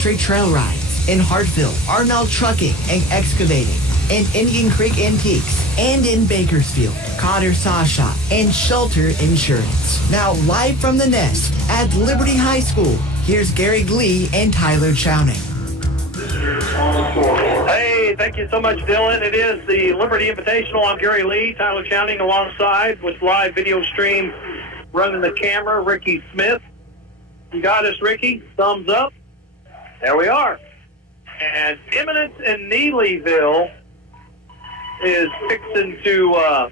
Trail rides in Hartville, Arnell Trucking and Excavating, in Indian Creek Antiques, and in Bakersfield, Cotter Saw Shop, and Shelter Insurance. Now live from the Nest at Liberty High School, here's Gary Glee and Tyler Chowning. Hey, thank you so much, Dylan. It is the Liberty Invitational. I'm Gary Lee, Tyler Chowning alongside with live video stream running the camera, Ricky Smith. You got us, Ricky? Thumbs up. There we are. And Eminence and Neelyville is fixing to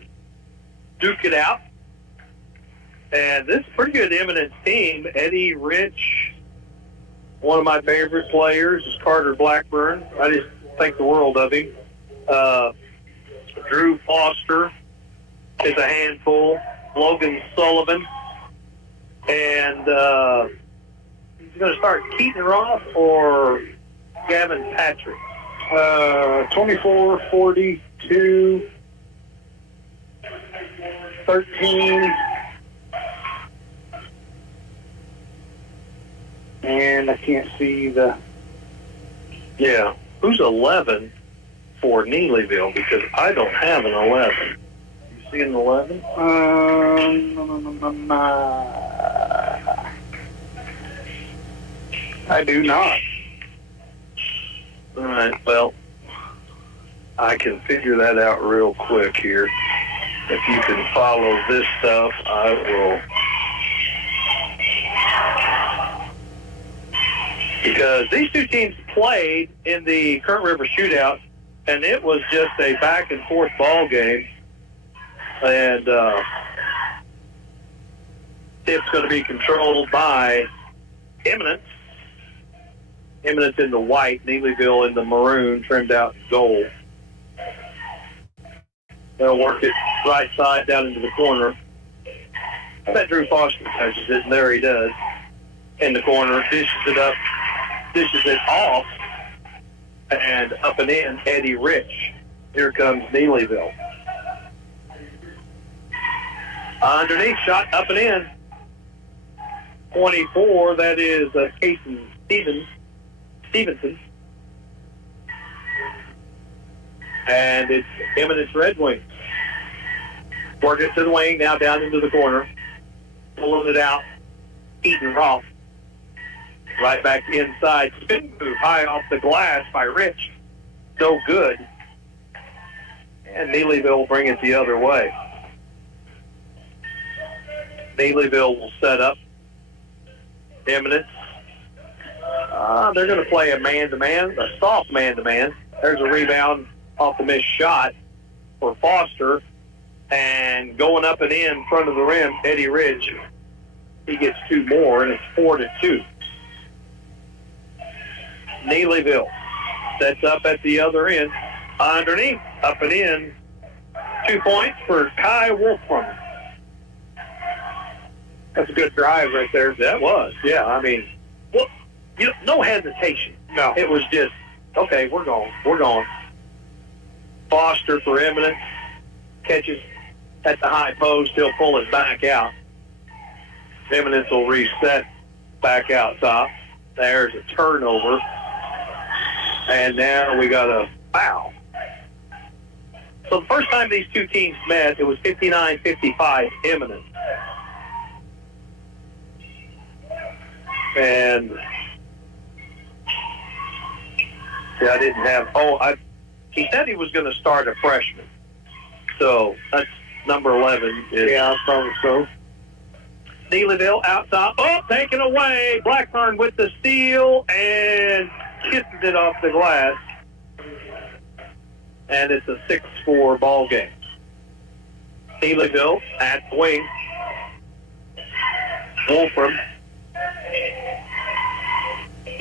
duke it out. And this is a pretty good Eminence team. Eddie Rich, one of my favorite players, is Carter Blackburn. I just think the world of him. Drew Foster is a handful. Logan Sullivan. And he's going to start Keaton Roth or Gavin Patrick. 24, 42, 13, and I can't see the... Yeah. Who's 11 for Neelyville? Because I don't have an 11. You see an 11? I do not. All right, well, I can figure that out real quick here. If you can follow this stuff, I will. Because these two teams played in the Current River Shootout, and it was just a back-and-forth ball game. And it's going to be controlled by Eminence. Eminence in the white, Neelyville in the maroon, trimmed out in gold. They'll work it right side down into the corner. I bet Drew Foster touches it, and there he does. In the corner, dishes it up, dishes it off, and up and in, Eddie Rich. Here comes Neelyville. Underneath, shot up and in. 24, that is Casey Stevenson. And it's Eminence Red Wings. Work it to the wing, now down into the corner. Pulling it out. Keaton Roth. Right back inside. Spin move high off the glass by Rich. No good. And Neelyville will bring it the other way. Neelyville will set up. Eminence. They're going to play a man-to-man, a soft man-to-man. There's a rebound off the missed shot for Foster. And going up and in front of the rim, Eddie Ridge. He gets two more, and it's 4-2. Neelyville sets up at the other end. Underneath, up and in. 2 points for Kai Wolfram. That's a good drive right there. That was, yeah. I mean, well, no hesitation. No. It was just, okay, we're going. Foster for Eminence. Catches at the high post. He'll pull it back out. Eminence will reset back out top. There's a turnover. And now we got a foul. So the first time these two teams met, it was 59-55 Eminence. And yeah, I didn't have, he said he was going to start a freshman. So that's number 11. Yeah, I thought so. Neelyville out top. Oh, taken away. Blackburn with the steal and kisses it off the glass. And it's a 6-4 ball game. Neelyville at the wing. Wolfram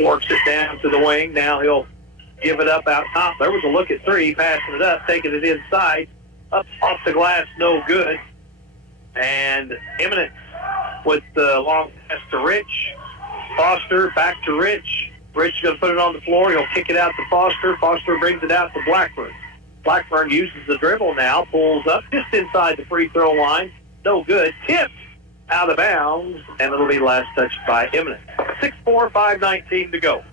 works it down to the wing. Now he'll give it up out top. There was a look at three, passing it up, taking it inside. Up off the glass, no good. And Eminence with the long pass to Rich. Foster back to Rich. Rich is going to put it on the floor. He'll kick it out to Foster. Foster brings it out to Blackburn. Blackburn uses the dribble now, pulls up just inside the free throw line. No good. Tipped out of bounds, and it'll be last touched by Eminence. 6-4, 5:19 to go.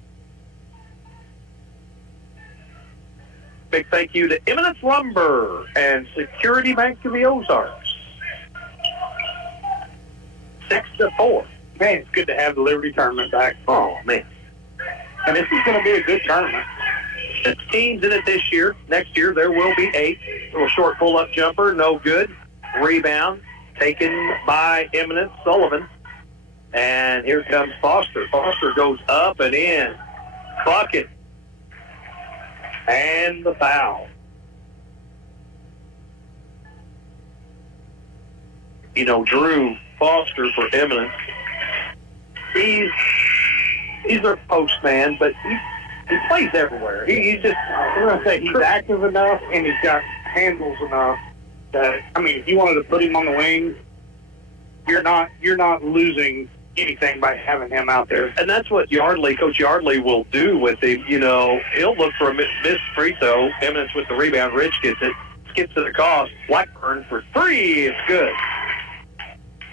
Big thank you to Eminence Lumber and Security Bank of the Ozarks. 6-4. Man, it's good to have the Liberty tournament back. Oh, man. And this is going to be a good tournament. 6 teams in it this year. Next year, there will be 8. Little short pull-up jumper, no good. Rebound taken by Eminence Sullivan. And here comes Foster. Foster goes up and in. Bucket. And the foul. You know, Drew Foster for Eminence. He's their postman, but he plays everywhere. He's just, I'm going to say, he's active enough and he's got handles enough that, I mean, if you wanted to put him on the wing, you're not losing anything by having him out there. and that's what Coach Yardley will do with him. You know, he'll look for a missed free throw. Eminence with the rebound. Rich gets it. Skips it across. Blackburn for 3. It's good.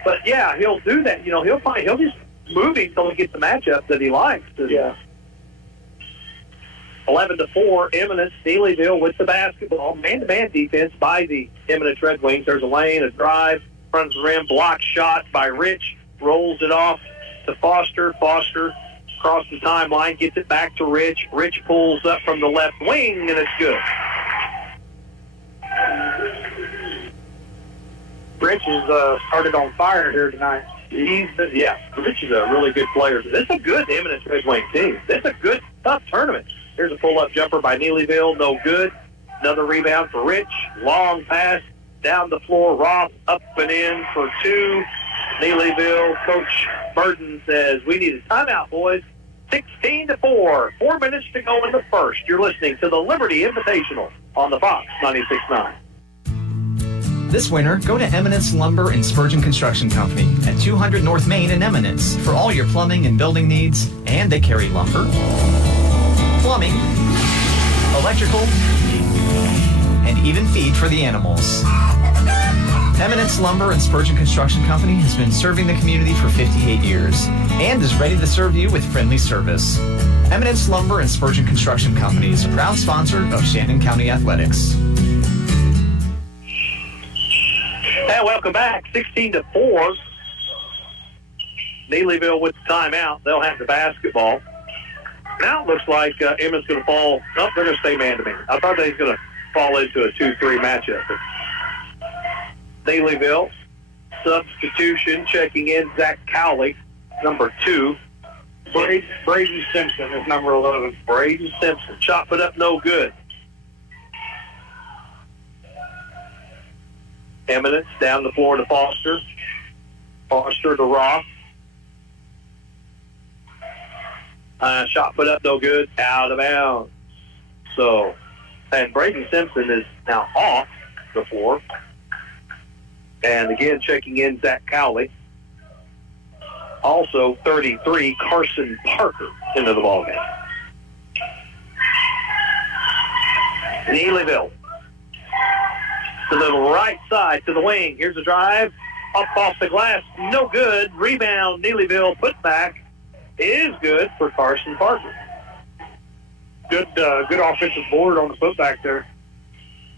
But yeah, he'll do that. You know, he'll just move him until he gets the matchup that he likes. Yeah. 11-4, Eminence, Neelyville with the basketball. Man-to-man defense by the Eminence Red Wings. There's a lane, a drive, front of the rim, block shot by Rich, rolls it off to Foster. Foster across the timeline, gets it back to Rich. Rich pulls up from the left wing, and it's good. Rich has started on fire here tonight. Rich is a really good player. This is a good Eminence Red Wing team. This is a good, tough tournament. Here's a pull-up jumper by Neelyville, no good. Another rebound for Rich. Long pass down the floor. Roth up and in for 2. Neelyville, Coach Burton says, we need a timeout, boys. 16-4. 4 minutes to go in the first. You're listening to the Liberty Invitational on the Fox 96.9. This winter, go to Eminence Lumber and Spurgeon Construction Company at 200 North Main in Eminence for all your plumbing and building needs. And they carry lumber, plumbing, electrical, and even feed for the animals. Eminence Lumber and Spurgeon Construction Company has been serving the community for 58 years and is ready to serve you with friendly service. Eminence Lumber and Spurgeon Construction Company is a proud sponsor of Shandon County Athletics. And welcome back, 16-4. Neelyville with the timeout. They'll have the basketball. Now it looks like Emmett's going to fall. No, they're going to stay man-to-man. I thought they was going to fall into a 2-3 matchup. But Neelyville, substitution, checking in Zach Cowley, number 2. Braden Simpson is number 11. Braden Simpson, chop it up, no good. Eminence down the floor to Foster. Foster to Roth. Shot put up, no good. Out of bounds. So, and Braden Simpson is now off the floor. And again, checking in Zach Cowley. Also, 33, Carson Parker into the ballgame. Neelyville. To the right side, to the wing. Here's a drive. Up off the glass. No good. Rebound. Neelyville put back. Is good for Carson Parker. Good offensive board on the putback there.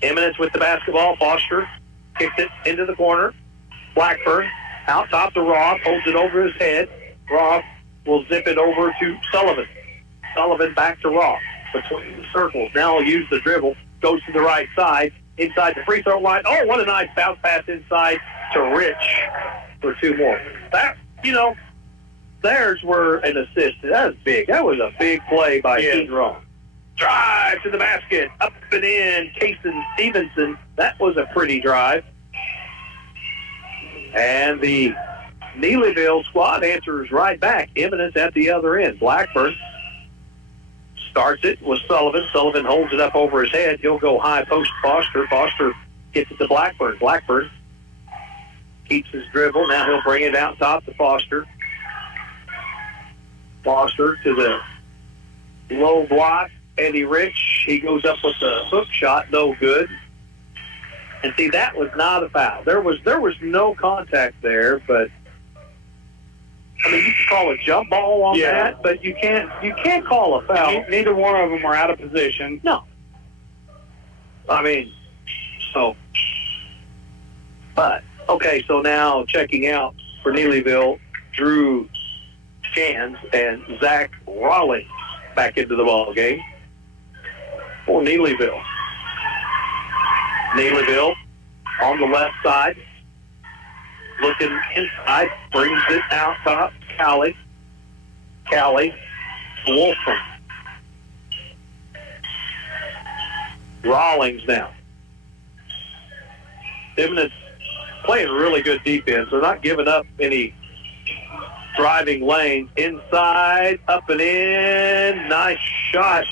Eminence with the basketball. Foster kicks it into the corner. Blackburn out top to Roth. Holds it over his head. Roth will zip it over to Sullivan. Sullivan back to Roth. Between the circles. Now he'll use the dribble. Goes to the right side. Inside the free throw line. Oh, what a nice bounce pass inside to Rich for 2 more. That, theirs were an assist. That was big. That was a big play by Keaton Roth. Drive to the basket. Up and in. Kason Stevenson. That was a pretty drive. And the Neelyville squad answers right back. Eminence at the other end. Blackburn starts it with Sullivan. Sullivan holds it up over his head. He'll go high post Foster. Foster gets it to Blackburn. Blackburn keeps his dribble. Now he'll bring it out top to Foster. Foster to the low block. Eddie Rich, he goes up with the hook shot. No good. And see, that was not a foul. There was no contact there, but I mean, you can call a jump ball on that, but you can't call a foul. Neither one of them are out of position. No. Okay, so now checking out for Neelyville, Drew Chans and Zach Rawlings back into the ball game for Neelyville. Neelyville on the left side, looking inside, brings it out top. Callie, Wolfram. Rawlings now. Eminence playing really good defense. They're not giving up any driving lanes. Inside, up and in. Nice shot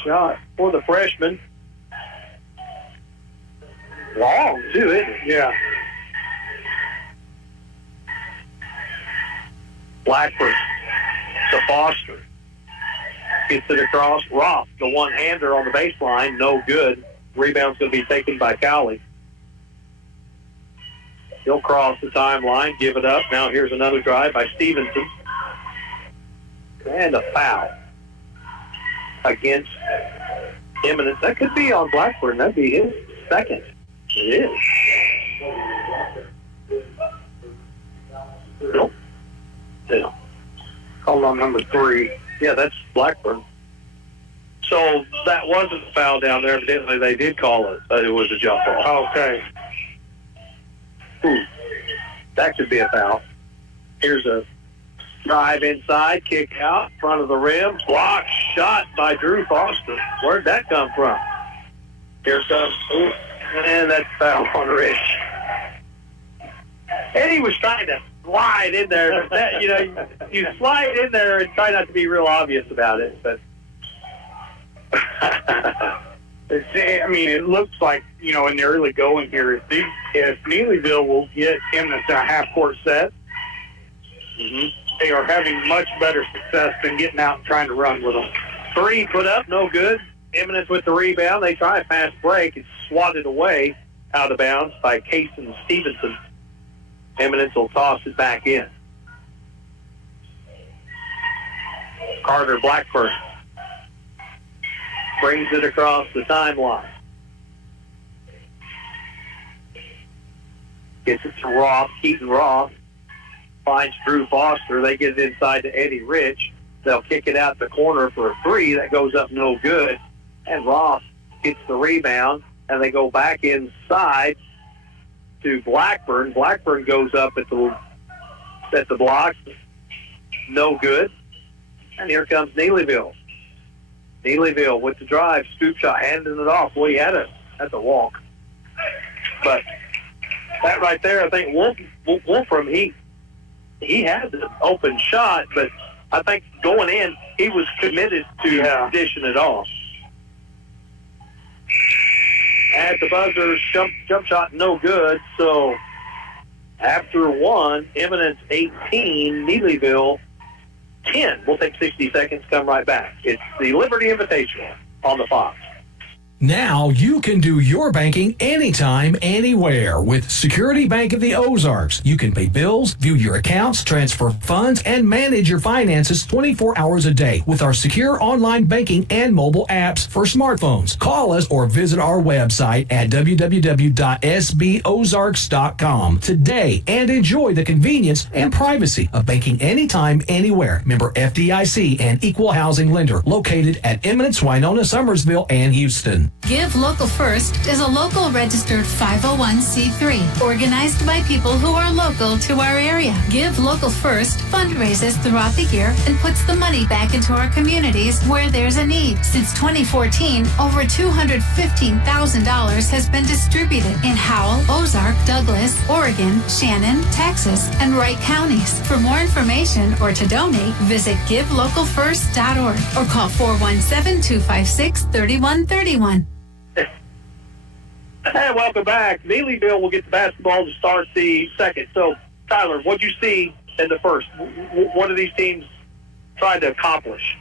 for the freshman. Long, too, isn't it? Yeah. Blackburn to Foster. Gets it across. Roth, the one-hander on the baseline. No good. Rebound's going to be taken by Cowley. He'll cross the timeline, give it up. Now here's another drive by Stevenson. And a foul against Eminence. That could be on Blackburn. That'd be his second. It is. Nope. Yeah. Called on number 3. Yeah, that's Blackburn. So that wasn't a foul down there. Evidently, they did call it. It was a jump ball. Okay. Ooh, that could be a foul. Here's a drive inside, kick out, front of the rim, block shot by Drew Foster. Where'd that come from? Here comes, and that's foul on Rich. And he was trying to slide in there. That, you slide in there and try not to be real obvious about it, but. It looks like, in the early going here, if Neelyville will get Eminence in a half-court set, they are having much better success than getting out and trying to run with them. 3 put up, no good. Eminence with the rebound. They try a fast break. It's swatted away out of bounds by Kason Stevenson. Eminence will toss it back in. Carter Blackburn brings it across the timeline. Gets it to Roth. Keaton Roth finds Drew Foster. They get it inside to Eddie Rich. They'll kick it out the corner for a 3. That goes up no good. And Roth gets the rebound, and they go back inside to Blackburn. Blackburn goes up at the block. No good. And here comes Neelyville. Neelyville with the drive, scoop shot, handing it off. Well, he had a walk. But that right there, I think Wolfram, he had the open shot, but I think going in, he was committed to dishing it off. At the buzzer, jump shot, no good. So after 1, Eminence 18, Neelyville 10. We'll take 60 seconds, come right back. It's the Liberty Invitational on the Fox. Now you can do your banking anytime, anywhere with Security Bank of the Ozarks. You can pay bills, view your accounts, transfer funds, and manage your finances 24 hours a day with our secure online banking and mobile apps for smartphones. Call us or visit our website at www.sbozarks.com today and enjoy the convenience and privacy of banking anytime, anywhere. Member FDIC and equal housing lender located at Eminence, Winona, Summersville, and Houston. Give Local First is a local registered 501c3 organized by people who are local to our area. Give Local First fundraises throughout the year and puts the money back into our communities where there's a need. Since 2014, over $215,000 has been distributed in Howell, Ozark, Douglas, Oregon, Shannon, Texas, and Wright counties. For more information or to donate, visit givelocalfirst.org or call 417-256-3131. Hey, welcome back. Neelyville will get the basketball to start the second. So, Tyler, what'd you see in the first? What are these teams trying to accomplish?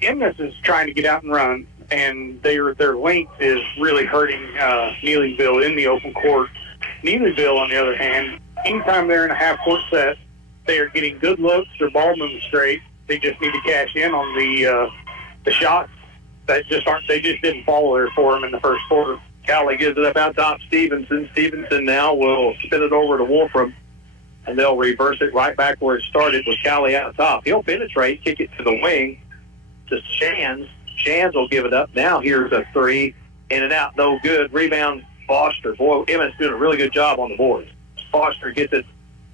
Eminence is trying to get out and run, and their length is really hurting Neelyville in the open court. Neelyville, on the other hand, anytime they're in a half-court set, they are getting good looks. Their ball moving straight. They just need to cash in on the shots that they just didn't follow there for him in the first quarter. Cowley gives it up out top. Stevenson now will spin it over to Wolfram, and they'll reverse it right back where it started with Cowley out top. He'll penetrate, kick it to the wing to Shands. Shands will give it up. Now here's a three. In and out, no good. Rebound, Foster. Boy, Emmons doing a really good job on the boards. Foster gets it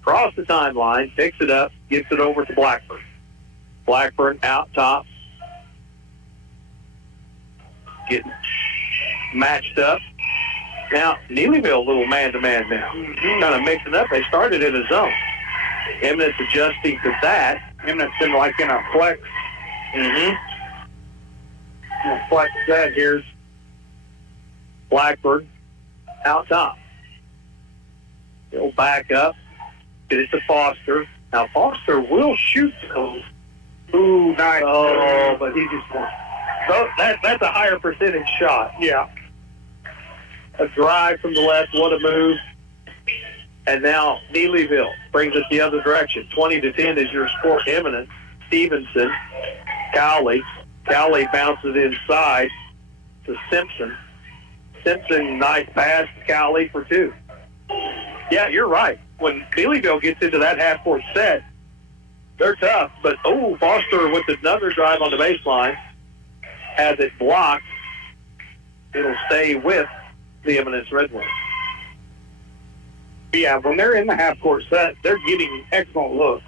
across the timeline, picks it up, gets it over to Blackburn. Blackburn out top. Getting matched up. Now, Neelyville a little man-to-man now. Kind of mixing up. They started in a zone. Eminence adjusting to that. Eminence been like in a flex. Flex set. Here's Blackburn out top. He'll back up. Get it to Foster. Now, Foster will shoot those. Ooh, nice. Oh, but he just won. So that's a higher percentage shot. Yeah. A drive from the left, what a move. And now Neelyville brings it the other direction. 20-10 is your score. Eminence. Stevenson. Cowley. Cowley bounces inside to Simpson. Simpson, nice pass to Cowley for two. Yeah, you're right. When Neelyville gets into that half-court set, they're tough. But, Foster with another drive on the baseline has it blocked. It'll stay with the Eminence Red Wings. Yeah, when they're in the half-court set, they're getting excellent looks.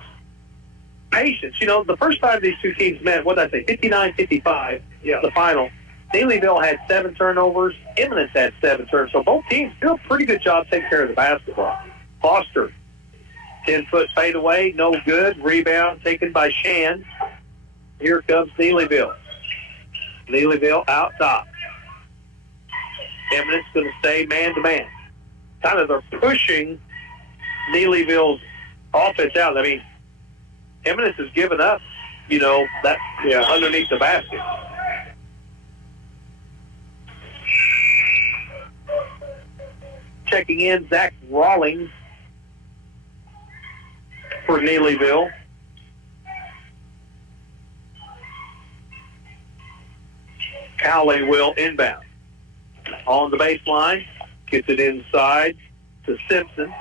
Patience. The first time these two teams met, what did I say, 59-55, the final. Neelyville had 7 turnovers. Eminence had 7 turnovers. So both teams do a pretty good job taking care of the basketball. Foster, 10-foot fadeaway, no good. Rebound taken by Shan. Here comes Neelyville. Neelyville out top. Eminence going to stay man-to-man. Kind of they're pushing Neelyville's offense out. I mean, Eminence has given up, that underneath the basket. Checking in, Zach Rawlings for Neelyville. Cowley will inbound. On the baseline, gets it inside to Simpson.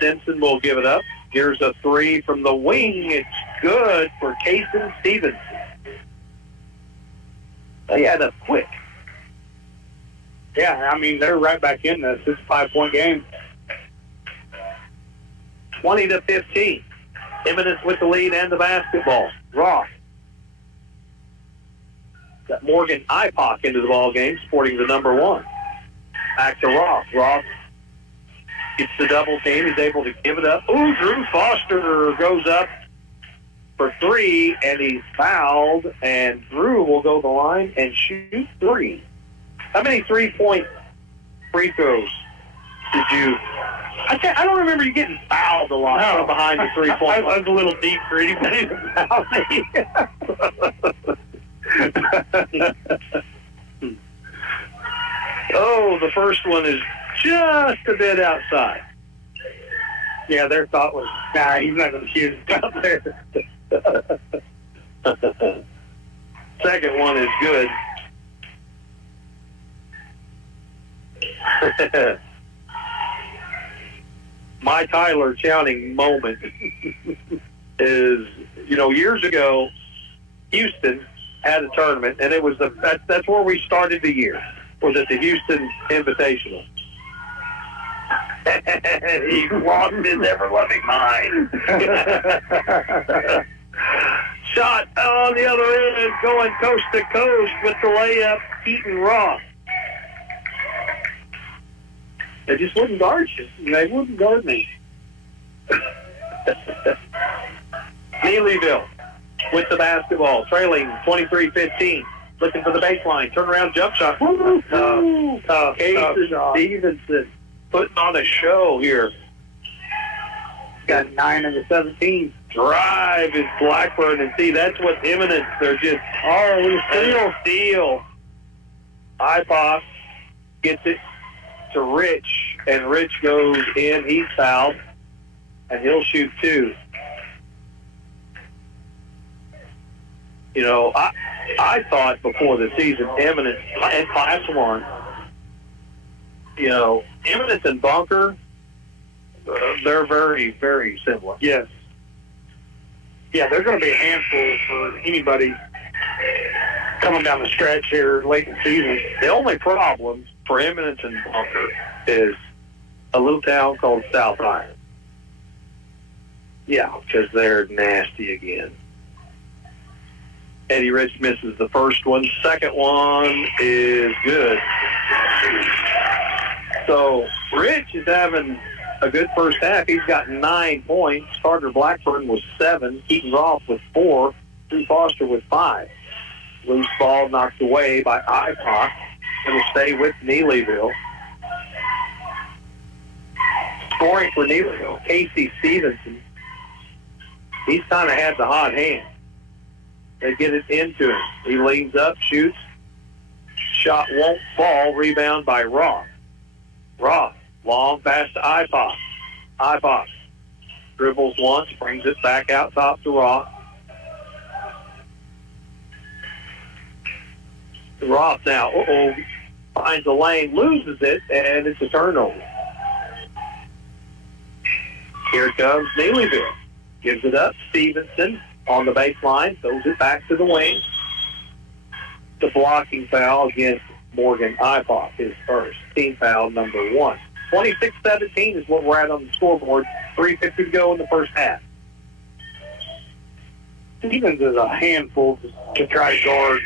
Simpson will give it up. Here's a three from the wing. It's good for Kason Stevenson. They had a quick. Yeah, I mean, they're right back in this. It's a 5-point game. 20-15. Eminence with the lead and the basketball. Roth. Got Morgan Ipock into the ball game, sporting the number 1. Back to Roth. Roth gets the double team. He's able to give it up. Drew Foster goes up for 3, and he's fouled, and Drew will go to the line and shoot 3. How many 3-point free throws did you... I don't remember you getting fouled a lot from behind the 3-point. I was a little deep for anybody to foul me. The first one is just a bit outside. Yeah, their thought was, he's not going to shoot it out there. Second one is good. My Tyler Chowning moment is, years ago, Houston had a tournament, and it was that's where we started the year, was at the Houston Invitational. He lost his ever-loving mind. Shot on the other end, going coast to coast with the layup, Keaton Roth. They just wouldn't guard you. They wouldn't guard me. Neelyville with the basketball, trailing 23-15. Looking for the baseline. Turnaround jump shot. Kason Stevenson putting on a show here. Got 9 of the 17. Drive is Blackburn, and see, that's what Eminence. They're just steal. Ipock gets it to Rich, and Rich goes in. He's fouled, and he'll shoot 2. I thought before the season, Eminence and Class 1, Eminence and Bunker, they're very, very similar. Yes. Yeah, they're going to be a handful for anybody coming down the stretch here late in the season. The only problem for Eminence and Bunker is a little town called South Iron. Yeah, because they're nasty again. Eddie Rich misses the first one. Second one is good. So Rich is having a good first half. He's got 9 points. Carter Blackburn was 7. Keaton Roth with 4. Drew Foster with 5. Loose ball knocked away by IPOC. It'll stay with Neelyville. Scoring for Neelyville, Casey Stevenson. He's kind of had the hot hand. They get it into him. He leans up, shoots. Shot won't fall. Rebound by Roth. Roth, long pass to IPOC. IPOC dribbles once, brings it back out top to Roth. Roth now, finds a lane, loses it, and it's a turnover. Here comes Neelyville. Gives it up. Stevenson on the baseline, throws it back to the wing. The blocking foul against Morgan IPOC, his first. Team foul number 1. 26-17 is what we're at on the scoreboard. 3:50 to go in the first half. Stevens is a handful to try to guard.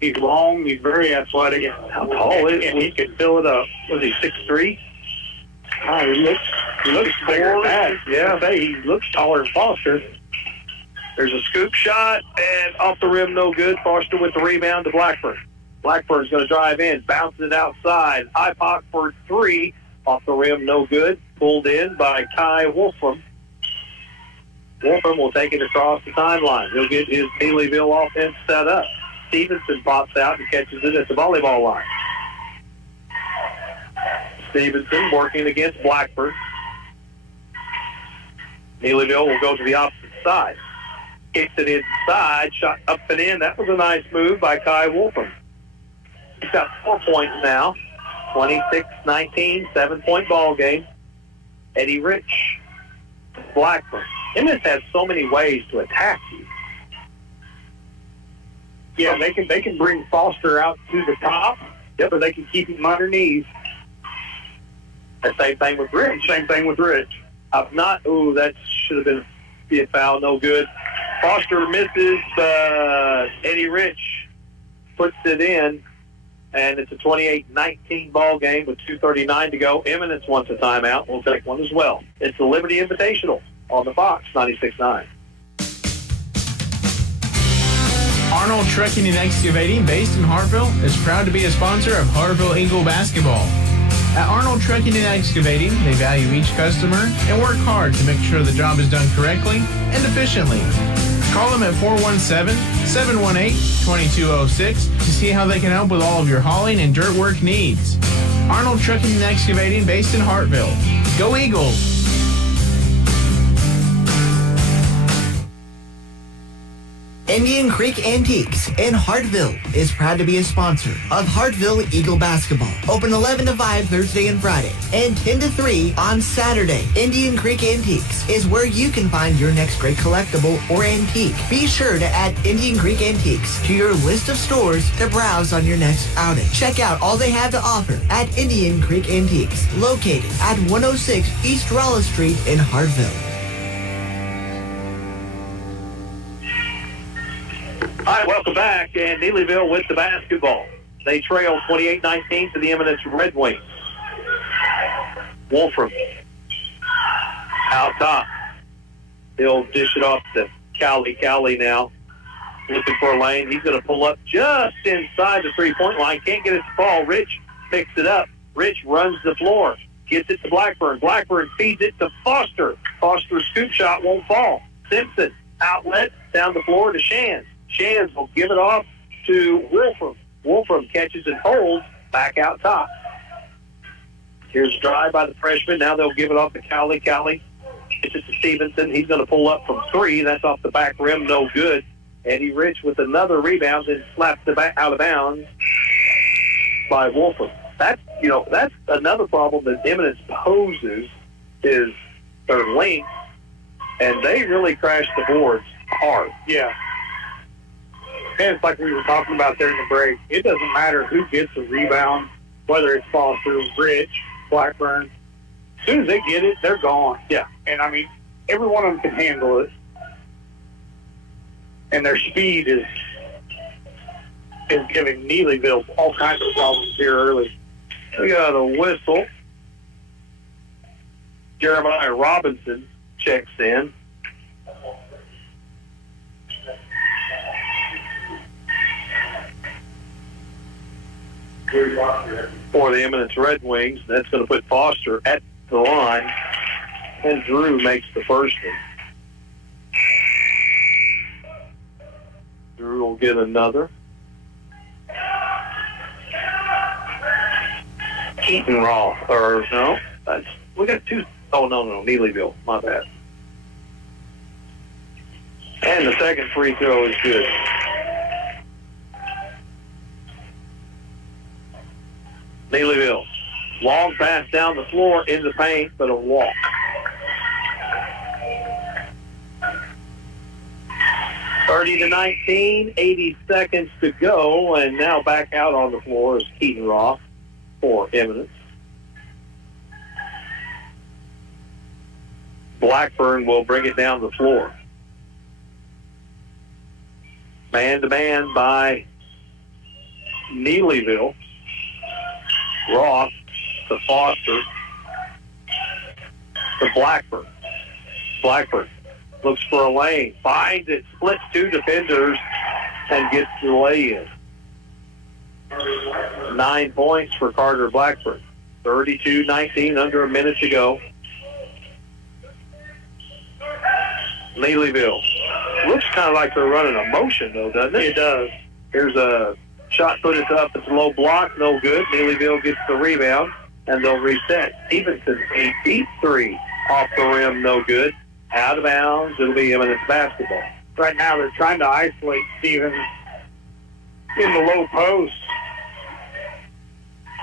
He's long, he's very athletic. How tall is he? And he can fill it up. Was he 6'3"? He looks bigger than that. Yeah, he looks taller than Foster. There's a scoop shot, and off the rim, no good. Foster with the rebound to Blackburn. Blackburn's going to drive in, bounces it outside. IPOC for 3. Off the rim, no good. Pulled in by Kai Wolfram. Wolfram will take it across the timeline. He'll get his Neelyville offense set up. Stevenson pops out and catches it at the volleyball line. Stevenson working against Blackburn. Neelyville will go to the opposite side. Kicks it inside, shot up and in. That was a nice move by Kai Wolfram. He's got 4 points now. 26-19, 7-point ball game. Eddie Rich, Blackburn. Eminence has so many ways to attack you. Yeah, they can bring Foster out to the top. Yep, or they can keep him underneath. The same thing with Rich. Same thing with Rich. That should have be a foul, no good. Foster misses, Eddie Rich puts it in, and it's a 28-19 ball game with 2:39 to go. Eminence wants a timeout. We'll take one as well. It's the Liberty Invitational on the Fox 96.9. Arnold Trucking and Excavating, based in Hartville, is proud to be a sponsor of Hartville Eagle basketball. At Arnold Trucking and Excavating, they value each customer and work hard to make sure the job is done correctly and efficiently. Call them at 417-718-2206 to see how they can help with all of your hauling and dirt work needs. Arnold Trucking and Excavating, based in Hartville. Go Eagles! Indian Creek Antiques in Hartville is proud to be a sponsor of Hartville Eagle Basketball. Open 11 to 5 Thursday and Friday and 10 to 3 on Saturday. Indian Creek Antiques is where you can find your next great collectible or antique. Be sure to add Indian Creek Antiques to your list of stores to browse on your next outing. Check out all they have to offer at Indian Creek Antiques, located at 106 East Rolla Street in Hartville. All right, welcome back. And Neelyville with the basketball. They trail 28-19 to the Eminence Red Wings. Wolfram out top. He'll dish it off to Cowley. Cowley now looking for a lane. He's going to pull up just inside the three-point line. Can't get it to fall. Rich picks it up. Rich runs the floor. Gets it to Blackburn. Blackburn feeds it to Foster. Foster's scoop shot won't fall. Simpson, outlet, down the floor to Shands. Shands will give it off to Wolfram. Wolfram catches and holds back out top. Here's a drive by the freshman. Now they'll give it off to Cowley. Cowley gets it to Stevenson. He's going to pull up from 3. That's off the back rim. No good. Eddie Rich with another rebound and slapped out of bounds by Wolford. That's another problem that Eminence poses is their length, and they really crashed the boards hard. Yeah. And it's like we were talking about there in the break. It doesn't matter who gets the rebound, whether it's Foster, Rich, Blackburn. As soon as they get it, they're gone. Yeah. And, I mean, every one of them can handle it. And their speed is giving Neelyville all kinds of problems here early. We got a whistle. Jeremiah Robinson checks in. For the Eminence Red Wings. That's going to put Foster at the line. And Drew makes the first one. Drew will get another. Keaton Roth, or no, we got two. Oh, no, Neelyville, my bad. And the second free throw is good. Neelyville, long pass down the floor in the paint, but a walk. (30 to 19, 80 seconds to go, and now back out on the floor is Keaton Roth for Eminence. Blackburn will bring it down the floor. Man-to-man by Neelyville. Roth to Foster to Blackburn. Blackburn looks for a lane, finds it, splits two defenders, and gets the lay-in. 9 points for Carter Blackburn. 32-19, under a minute to go. Neelyville. Looks kind of like they're running a motion, though, doesn't it? It does. Here's a shot put it up. It's a low block, no good. Neelyville gets the rebound, and they'll reset. Stevenson, a deep three off the rim, no good. Out of bounds. It'll be Eminence basketball. Right now they're trying to isolate Stevens in the low post.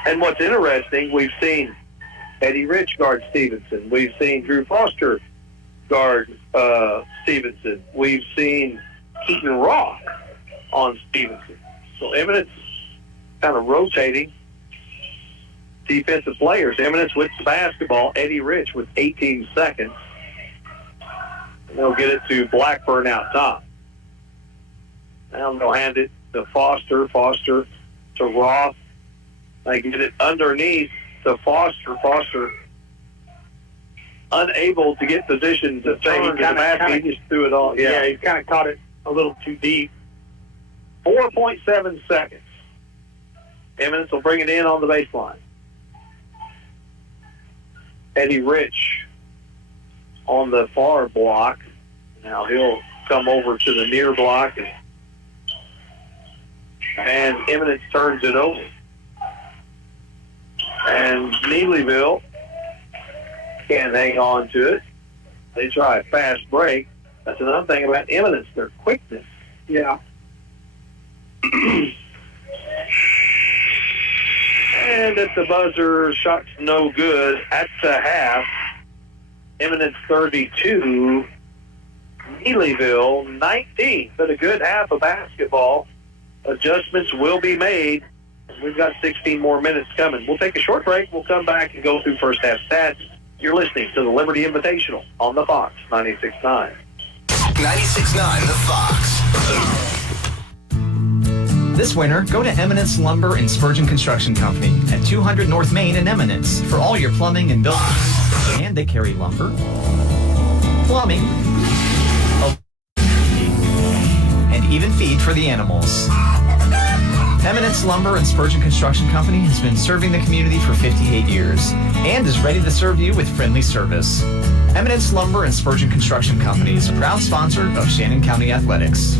And what's interesting, we've seen Eddie Rich guard Stevenson. We've seen Drew Foster guard Stevenson. We've seen Keaton Roth on Stevenson. So Eminence kind of rotating defensive players. Eminence with the basketball. Eddie Rich with 18 seconds. They'll get it to Blackburn out top. Now they'll hand it to Foster. Foster to Roth. They get it underneath to Foster. Foster unable to get position to say he can basket. He just threw it all. Yeah, he kind of caught it a little too deep. 4.7 seconds. Eminence will bring it in on the baseline. Eddie Rich on the far block. Now he'll come over to the near block, and Eminence turns it over. And Neelyville can't hang on to it. They try a fast break. That's another thing about Eminence, their quickness. Yeah. And at the buzzer, shot's no good. At the half, Eminence 32, Neelyville 19. But a good half of basketball. Adjustments will be made. We've got 16 more minutes coming. We'll take a short break. We'll come back and go through first half stats. You're listening to the Liberty Invitational on the Fox 96.9. 96.9 The Fox. This winter, go to Eminence Lumber and Spurgeon Construction Company at 200 North Main in Eminence for all your plumbing and building. And they carry lumber, plumbing, and even feed for the animals. Eminence Lumber and Spurgeon Construction Company has been serving the community for 58 years and is ready to serve you with friendly service. Eminence Lumber and Spurgeon Construction Company is a proud sponsor of Shannon County Athletics.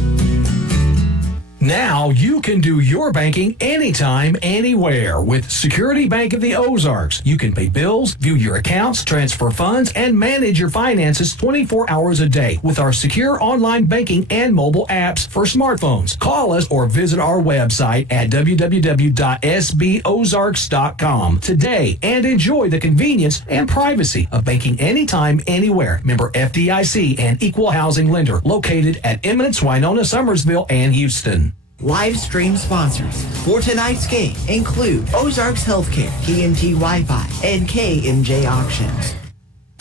Now you can do your banking anytime, anywhere with Security Bank of the Ozarks. You can pay bills, view your accounts, transfer funds, and manage your finances 24 hours a day with our secure online banking and mobile apps for smartphones. Call us or visit our website at www.sbozarks.com today and enjoy the convenience and privacy of banking anytime, anywhere. Member FDIC and Equal Housing Lender, located at Eminence, Winona, Summersville, and Houston. Live stream sponsors for tonight's game include Ozarks Healthcare, TNT Wi-Fi, and KMJ Auctions.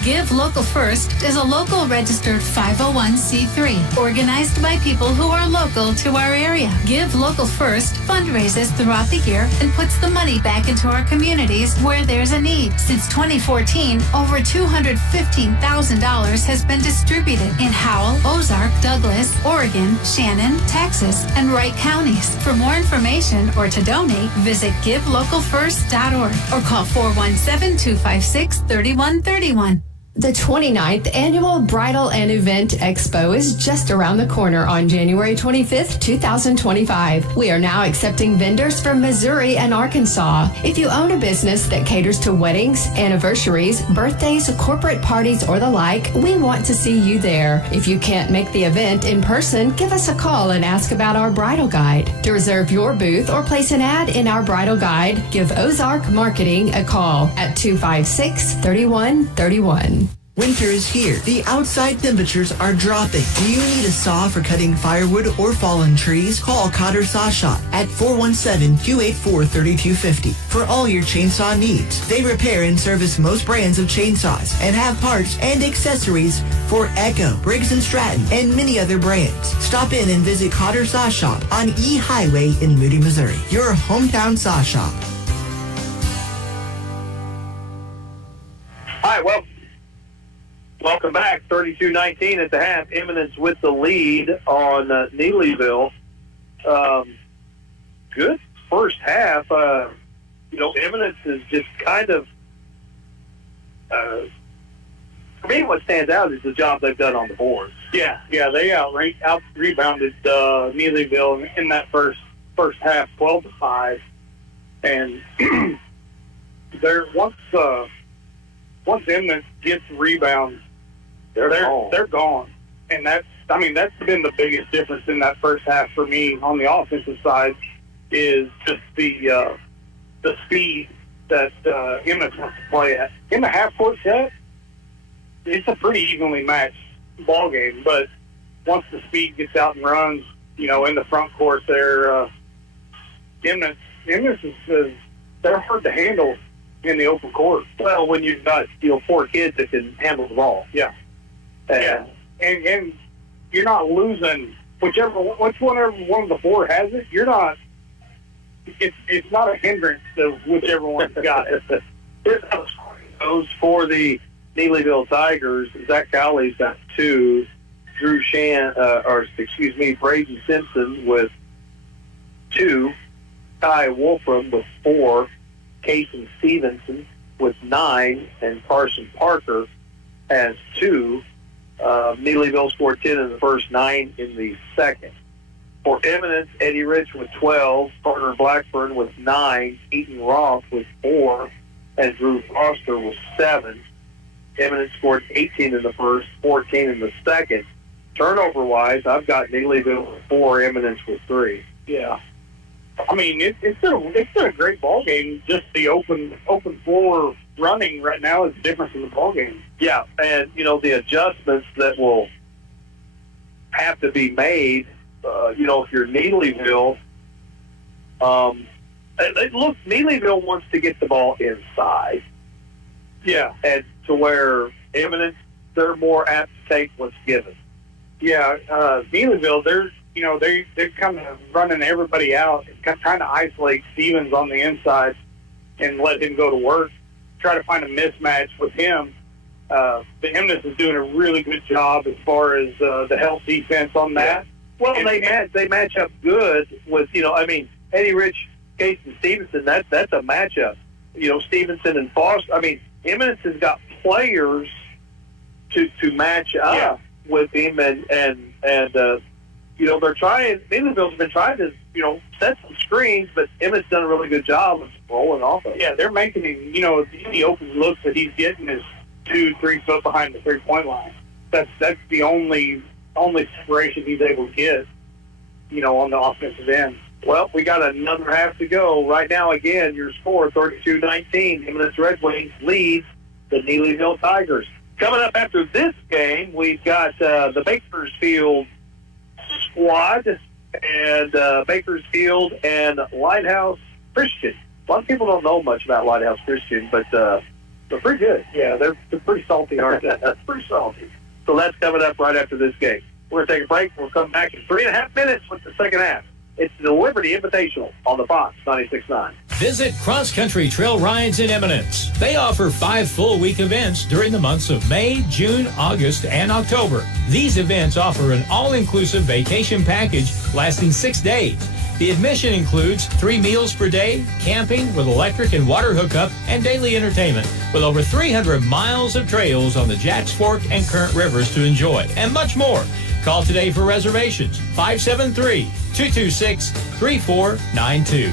Give Local First is a local registered 501c3 organized by people who are local to our area. Give Local First fundraises throughout the year and puts the money back into our communities where there's a need. Since 2014, over $215,000 has been distributed in Howell, Ozark, Douglas, Oregon, Shannon, Texas, and Wright counties. For more information or to donate, visit givelocalfirst.org or call 417-256-3131. The 29th Annual Bridal and Event Expo is just around the corner on January 25th, 2025. We are now accepting vendors from Missouri and Arkansas. If you own a business that caters to weddings, anniversaries, birthdays, corporate parties, or the like, we want to see you there. If you can't make the event in person, give us a call and ask about our bridal guide. To reserve your booth or place an ad in our bridal guide, give Ozark Marketing a call at 256-3131. Winter is here. The outside temperatures are dropping. Do you need a saw for cutting firewood or fallen trees? Call Cotter Saw Shop at 417-284-3250 for all your chainsaw needs. They repair and service most brands of chainsaws and have parts and accessories for Echo, Briggs & Stratton, and many other brands. Stop in and visit Cotter Saw Shop on E Highway in Moody, Missouri, your hometown saw shop. Hi, welcome back. 32-19 at the half. Eminence with the lead on Neelyville. Good first half. Eminence is just kind of, for me, what stands out is the job they've done on the boards. Yeah, they out-rebounded Neelyville in that first half, 12-5. And they're once Eminence gets rebounds, they're gone. And that's been the biggest difference in that first half for me on the offensive side, is just the speed that Eminence wants to play at. In the half-court set, it's a pretty evenly matched ball game, but once the speed gets out and runs, in the front court there, Eminence is they're hard to handle in the open court. Well, when you've got four kids that can handle the ball. Yeah. And you're not losing whenever one of the four has it. You're not. It's not a hindrance to whichever one's got it. Those for the Neelyville Tigers, Zach Cowley's got 2. Braden Simpson with 2. Ty Wolfram with 4. Casey Stevenson with 9, and Carson Parker has 2. Neelyville scored 10 in the first, 9 in the second. For Eminence, Eddie Rich with 12, Carter Blackburn with 9, Eaton Roth with 4, and Drew Foster with 7. Eminence scored 18 in the first, 14 in the second. Turnover-wise, I've got Neelyville with 4, Eminence with 3. Yeah. I mean, it's been a great ball game. Just the open floor running right now is the difference in the ball game. Yeah, and the adjustments that will have to be made. If you're Neelyville, Neelyville wants to get the ball inside. Yeah, and to where Eminence, they're more apt to take what's given. Yeah, Neelyville, they're kind of running everybody out, trying to isolate Stevens on the inside and let him go to work, try to find a mismatch with him. The Eminence is doing a really good job as far as the help defense on that. Well, they match up good with, Eddie Rich, Casey Stevenson, that's a matchup. Stevenson and Foster. Eminence has got players to match up with him, and Neelyville's been trying to, set some screens, but Emmett's done a really good job of rolling off of it. Yeah, they're making him, the open looks that he's getting is 2-3 foot behind the 3-point line. That's the only separation he's able to get, on the offensive end. Well, we got another half to go. Right now, again, your score, 32-19. Eminence Red Wings leads the Neelyville Tigers. Coming up after this game, we've got the Bakersfield squad and Bakersfield and Lighthouse Christian. A lot of people don't know much about Lighthouse Christian, but they're pretty good. Yeah, they're pretty salty, aren't they? That's pretty salty. So that's coming up right after this game. We're going to take a break. We'll come back in 3.5 minutes with the second half. It's the Liberty Invitational on the Fox 96.9. Visit Cross Country Trail Rides in Eminence. They offer 5 full-week events during the months of May, June, August, and October. These events offer an all-inclusive vacation package lasting 6 days. The admission includes 3 meals per day, camping with electric and water hookup, and daily entertainment, with over 300 miles of trails on the Jacks Fork and Current Rivers to enjoy, and much more. Call today for reservations, 573-226-3492.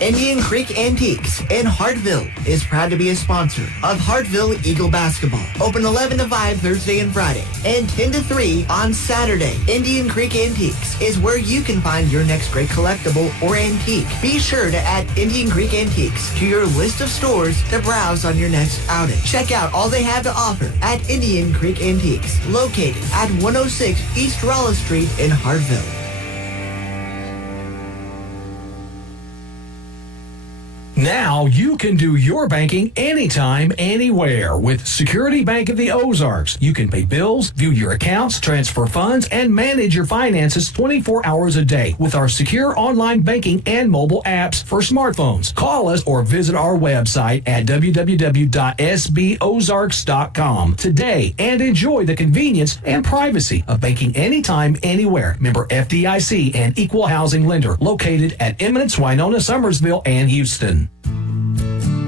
Indian Creek Antiques in Hartville is proud to be a sponsor of Hartville Eagle Basketball. Open 11 to 5 Thursday and Friday and 10 to 3 on Saturday. Indian Creek Antiques is where you can find your next great collectible or antique. Be sure to add Indian Creek Antiques to your list of stores to browse on your next outing. Check out all they have to offer at Indian Creek Antiques, located at 106 East Rolla Street in Hartville. Now you can do your banking anytime, anywhere with Security Bank of the Ozarks. You can pay bills, view your accounts, transfer funds, and manage your finances 24 hours a day with our secure online banking and mobile apps for smartphones. Call us or visit our website at www.sbozarks.com today and enjoy the convenience and privacy of banking anytime, anywhere. Member FDIC and equal housing lender located at Eminence, Winona, Summersville, and Houston.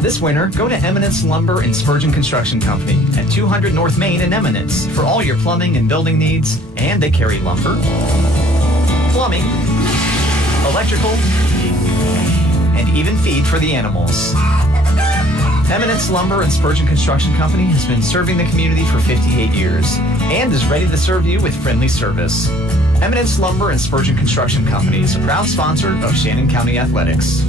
This winter, go to Eminence Lumber and Spurgeon Construction Company at 200 North Main in Eminence for all your plumbing and building needs, and they carry lumber, plumbing, electrical, and even feed for the animals. Eminence Lumber and Spurgeon Construction Company has been serving the community for 58 years and is ready to serve you with friendly service. Eminence Lumber and Spurgeon Construction Company is a proud sponsor of Shannon County Athletics.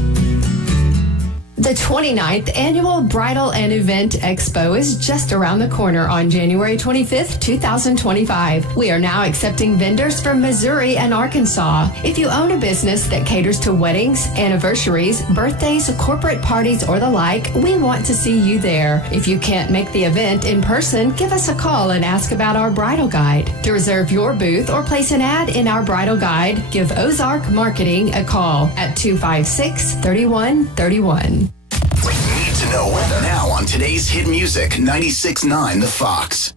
The 29th Annual Bridal and Event Expo is just around the corner on January 25th, 2025. We are now accepting vendors from Missouri and Arkansas. If you own a business that caters to weddings, anniversaries, birthdays, corporate parties, or the like, we want to see you there. If you can't make the event in person, give us a call and ask about our bridal guide. To reserve your booth or place an ad in our bridal guide, give Ozark Marketing a call at 256-3131. Need to know weather now on today's hit music 96.9 The Fox.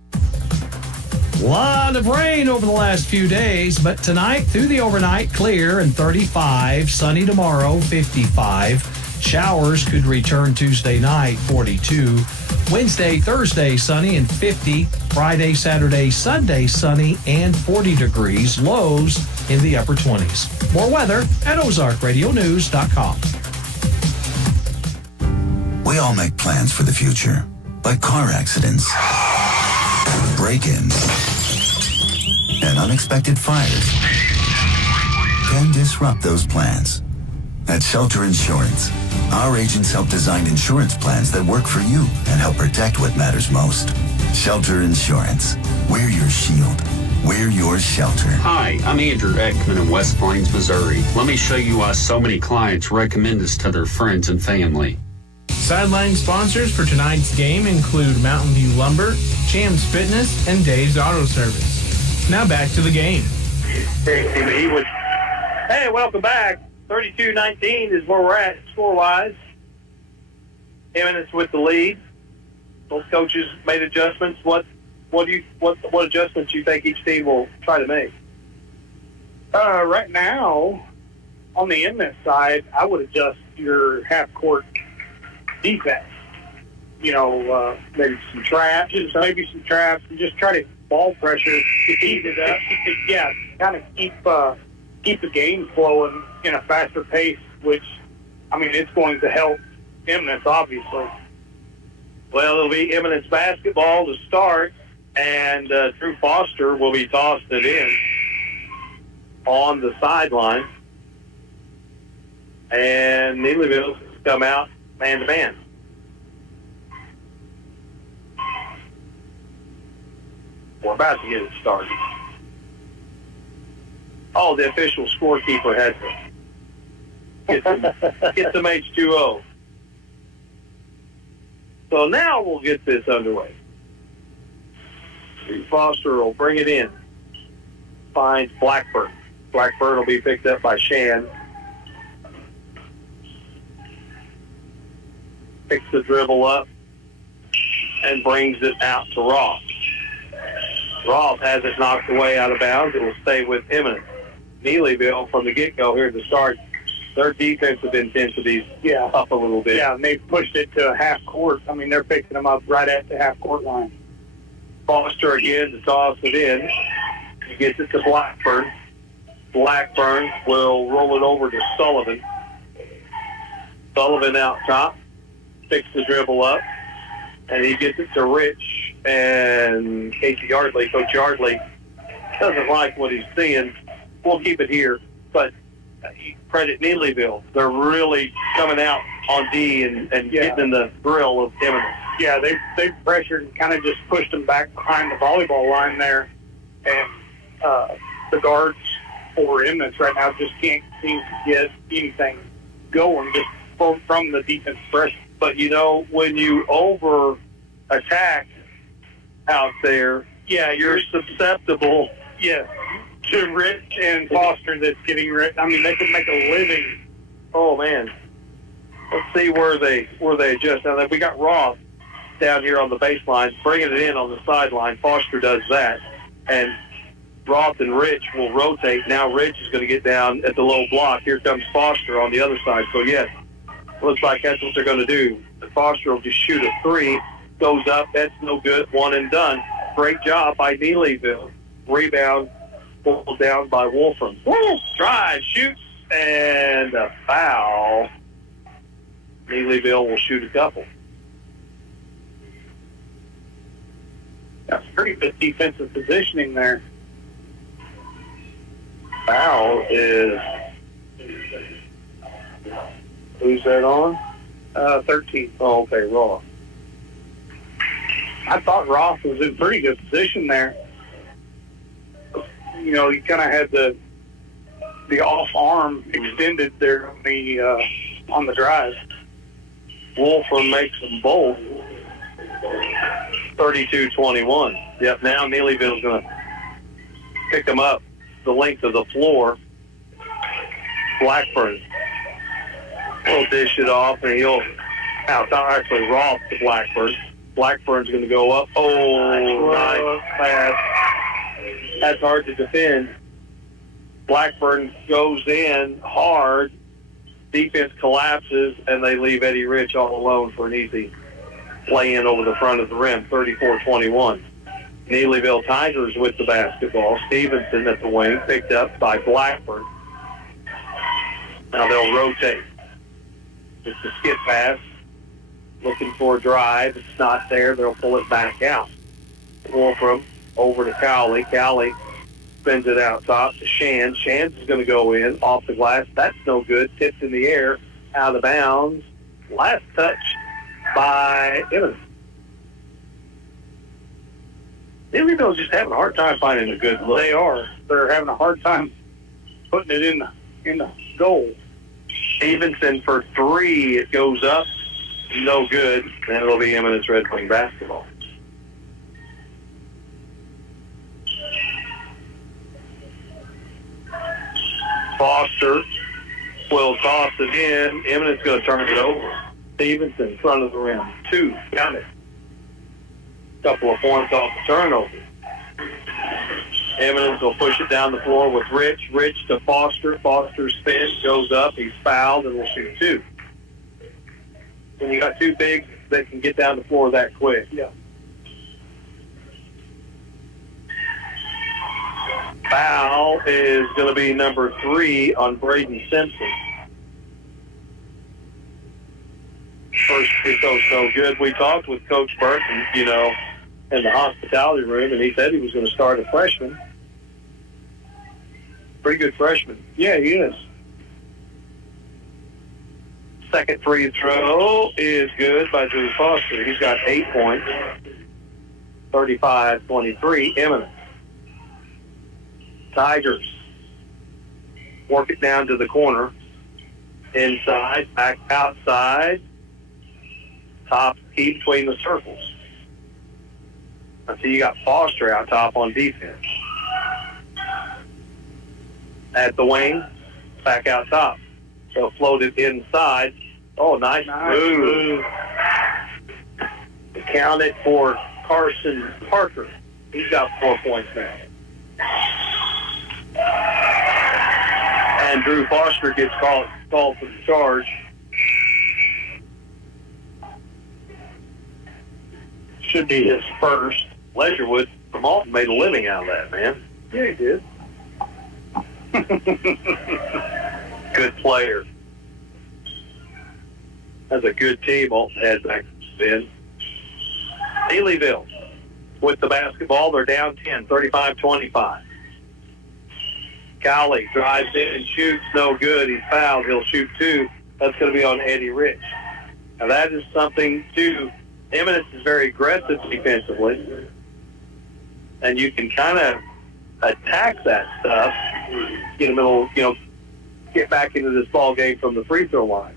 A lot of rain over the last few days, but tonight through the overnight, clear and 35. Sunny tomorrow, 55. Showers could return Tuesday night, 42. Wednesday, Thursday, sunny and 50. Friday, Saturday, Sunday, sunny and 40 degrees. Lows in the upper 20s. More weather at OzarkRadioNews.com. We all make plans for the future, but car accidents, break-ins, and unexpected fires can disrupt those plans. At Shelter Insurance, our agents help design insurance plans that work for you and help protect what matters most. Shelter Insurance. We're your shield. We're your shelter. Hi, I'm Andrew Ekman in West Plains, Missouri. Let me show you why so many clients recommend us to their friends and family. Sideline sponsors for tonight's game include Mountain View Lumber, Champs Fitness, and Dave's Auto Service. Now back to the game. Hey, welcome back. 32-19 is where we're at score-wise. Eminence with the lead. Both coaches made adjustments. What adjustments do you think each team will try to make? Right now, on the Eminence side, I would adjust your half-court defense. Maybe some traps, and just try to ball pressure to ease it up. Yeah, kind of keep the game flowing in a faster pace, which, I mean, it's going to help Eminence, obviously. Well, it'll be Eminence basketball to start, and Drew Foster will be tossed it in on the sideline. And Neelyville come out man-to-man. We're about to get it started. Oh, the official scorekeeper had to get some H2O. So now we'll get this underway. Foster will bring it in. Finds Blackburn. Blackburn will be picked up by Shan. Picks the dribble up and brings it out to Roth. Roth has it knocked away out of bounds. It will stay with Eminence. Neelyville, from the get-go here to start, their defensive intensity up a little bit. Yeah, and they've pushed it to a half court. I mean, they're picking them up right at the half court line. Foster again to toss it in. He gets it to Blackburn. Blackburn will roll it over to Sullivan. Sullivan out top. Picks the dribble up. And he gets it to Rich and Casey Yardley. Coach Yardley doesn't like what he's seeing. We'll keep it here. But credit Neelyville. They're really coming out on D and getting in the grill of Eminence. Yeah, they pressured and kind of just pushed them back behind the volleyball line there. And the guards for Eminence right now just can't seem to get anything going just from the defense pressure. But, you know, when you over-attack out there, you're susceptible. Yeah, to Rich and Foster that's getting rich. I mean, they could make a living. Oh, man. Let's see where they adjust. Now, we got Roth down here on the baseline, bringing it in on the sideline. Foster does that. And Roth and Rich will rotate. Now Rich is going to get down at the low block. Here comes Foster on the other side. So, yes, looks like that's what they're going to do. Foster will just shoot a three, goes up. That's no good. One and done. Great job by Neelyville. Rebound pulled down by Wolfram. Tries, shoots, and a foul. Neelyville will shoot a couple. That's pretty good defensive positioning there. Foul is... Who's that on? 13. Oh, okay, Roth. I thought Roth was in pretty good position there. You know, he kind of had the off arm extended there on the drive. Wolfram makes them both 32-21. Yep, now Neelyville's going to pick them up the length of the floor. Blackburn will dish it off, and he'll actually Roth to Blackburn. Blackburn's going to go up. Oh, nice pass. That's hard to defend. Blackburn goes in hard. Defense collapses, and they leave Eddie Rich all alone for an easy play-in over the front of the rim, 34-21. Neelyville Tigers with the basketball. Stevenson at the wing, picked up by Blackburn. Now they'll rotate. It's a skip pass. Looking for a drive. It's not there. They'll pull it back out. Wolfram over to Cowley. Cowley spins it out top to Shan. Shan's is going to go in off the glass. That's no good. Tipped in the air, out of bounds. Last touch by Eminence. Neelyville's just having a hard time finding a good look. They are. They're having a hard time putting it in the goal. Stevenson for three. It goes up. No good. And it'll be Eminence Red Wing basketball. Foster will toss it in. Eminence going to turn it over. Stevenson in front of the rim. Two. Got it. Couple of points off the turnover. Eminence will push it down the floor with Rich. Rich to Foster. Foster spins, goes up. He's fouled and will shoot two. When you got two bigs that can get down the floor that quick. Yeah. Foul is going to be number 3 on Braden Simpson. First free throw's no good. We talked with Coach Burton, in the hospitality room, and he said he was going to start a freshman. Pretty good freshman. Yeah, he is. Second free throw is good by Drew Foster. He's got 8 points. 35-23, Eminence. Tigers work it down to the corner. Inside, back outside. Top key between the circles. I see you got Foster out top on defense. At the wing, back out top. They'll float it inside. Oh, nice move. Count it for Carson Parker. He's got 4 points now. And Drew Foster gets called for the charge. Should be his first. Leisurewood from Alton made a living out of that, man. Yeah, he did. Good player. That's a good team. Alton had back then. Neelyville with the basketball. They're down 10, 35-25. Cowley drives in and shoots. No good. He's fouled. He'll shoot 2. That's going to be on Eddie Rich. Now, that is something, too. Eminence is very aggressive defensively. And you can kind of attack that stuff. Get a little, get back into this ball game from the free throw line.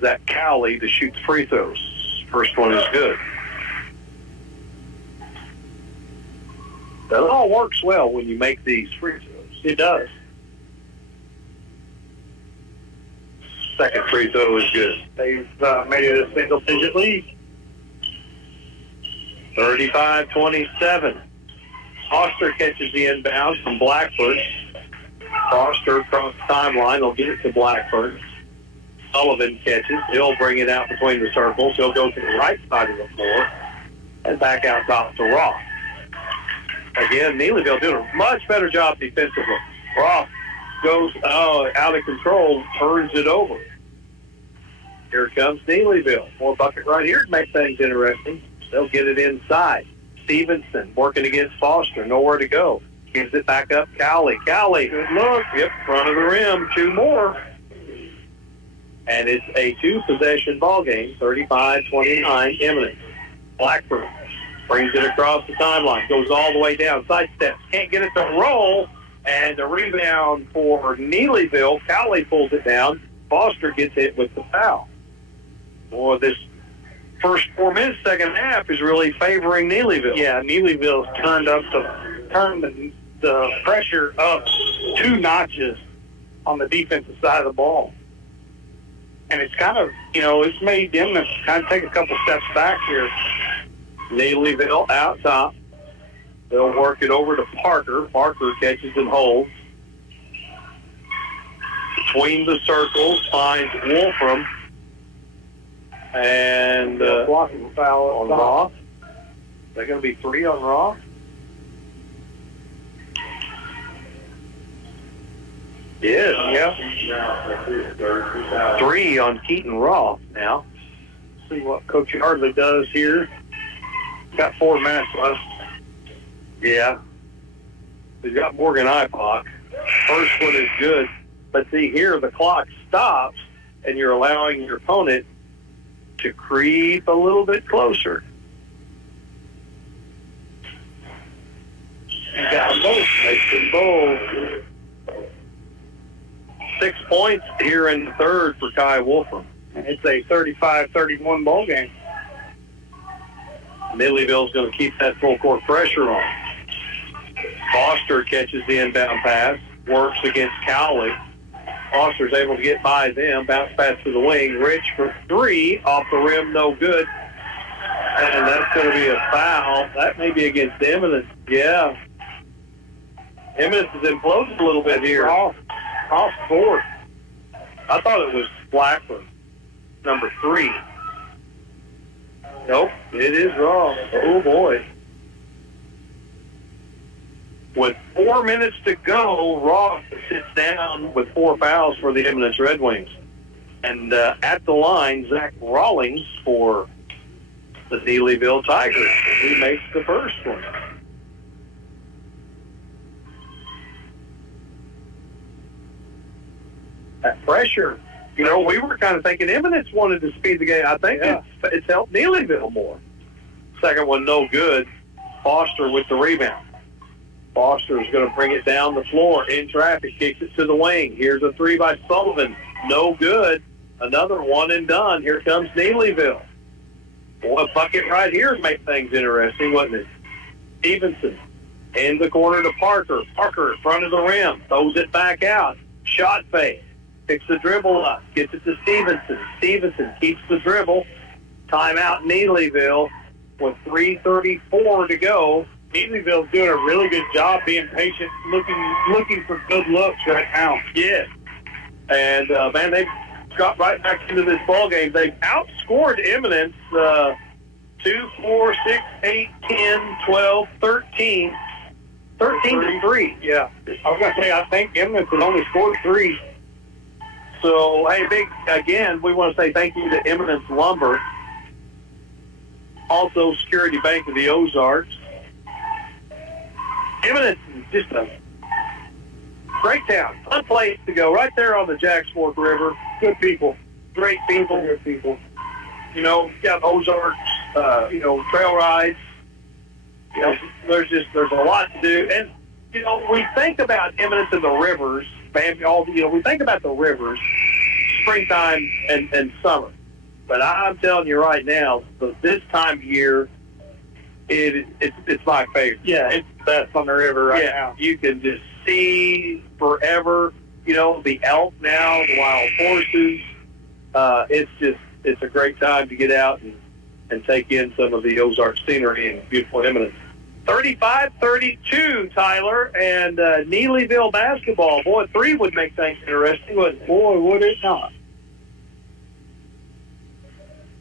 Zach Cowley to shoot the free throws. First one is good. That all works well when you make these free throws. It does. Second free throw is good. They've made it a single-digit lead. 35-27. Foster catches the inbound from Blackford. Foster across the timeline. They'll get it to Blackford. Sullivan catches. He'll bring it out between the circles. He'll go to the right side of the floor and back out top to Roth. Again, Neelyville doing a much better job defensively. Roth goes out of control, turns it over. Here comes Neelyville. More bucket right here to make things interesting. They'll get it inside. Stevenson working against Foster. Nowhere to go. Gives it back up. Cowley. Cowley. Good look. Yep, front of the rim. 2 more. And it's a 2-possession ball game. 35-29 Eminence. Blackburn brings it across the timeline. Goes all the way down. Side steps. Can't get it to roll. And the rebound for Neelyville. Cowley pulls it down. Foster gets hit with the foul. Boy, this first 4 minutes, second half is really favoring Neelyville. Yeah, Neelyville's turned the pressure up 2 notches on the defensive side of the ball. And it's kind of, it's made them kind of take a couple steps back here. Neelyville out top. They'll work it over to Parker. Parker catches and holds. Between the circles, finds Wolfram. And blocking foul on Roth. They're going to be 3 on Roth. Yeah. 3 on Keaton Roth now. See what Coach Yardley does here. Got 4 minutes left. Yeah. He's got Morgan Ipock. First one is good. But see, here the clock stops, and you're allowing your opponent to creep a little bit closer. You got them both. Makes them both. 6 points here in the third for Kai Wolfram. It's a 35-31 ball game. Neelyville's going to keep that full court pressure on. Foster catches the inbound pass, works against Cowley. Foster's able to get by them, bounce pass to the wing. Rich for 3, off the rim, no good. And that's going to be a foul. That may be against Eminence. Yeah. Eminence has imploded a little bit here. Off 4. I thought it was Blackburn, number 3. Nope, it is wrong. Oh, boy. With 4 minutes to go, Ross sits down with 4 fouls for the Eminence Red Wings. And at the line, Zach Rawlings for the Neelyville Tigers. He makes the first one. That pressure, you know, we were kind of thinking Eminence wanted to speed the game. I think it's helped Neelyville more. Second one, no good. Foster with the rebound. Foster is going to bring it down the floor in traffic, kicks it to the wing. Here's a 3 by Sullivan. No good. Another one and done. Here comes Neelyville. Boy, a bucket right here made things interesting, wasn't it? Stevenson in the corner to Parker. Parker in front of the rim. Throws it back out. Shot fake. Picks the dribble up. Gets it to Stevenson. Stevenson keeps the dribble. Timeout Neelyville with 3:34 to go. Neelyville's doing a really good job being patient, looking for good looks right now. Yes. And, man, they've got right back into this ball game. They've outscored Eminence 2, 4, 6, 8, 10, 12, 13. 13 to 3. Yeah. I was going to say, I think Eminence has only scored 3. So, hey, again, we want to say thank you to Eminence Lumber. Also, Security Bank of the Ozarks. Eminence is just a great town. Fun place to go. Right there on the Jacks Fork River. Good people. Great people. Good people. You know, you got Ozarks, trail rides. You know, there's a lot to do. And, you know, we think about Eminence and the rivers, we think about the rivers, springtime and summer. But I'm telling you right now, this time of year, it's my favorite. Yeah, it's the best on the river right now. You can just see forever, you know, the elk now, the wild horses. It's a great time to get out and take in some of the Ozark scenery and beautiful Eminence. 35-32, Tyler, and Neelyville basketball. Boy, 3 would make things interesting, wouldn't it? Boy, would it not.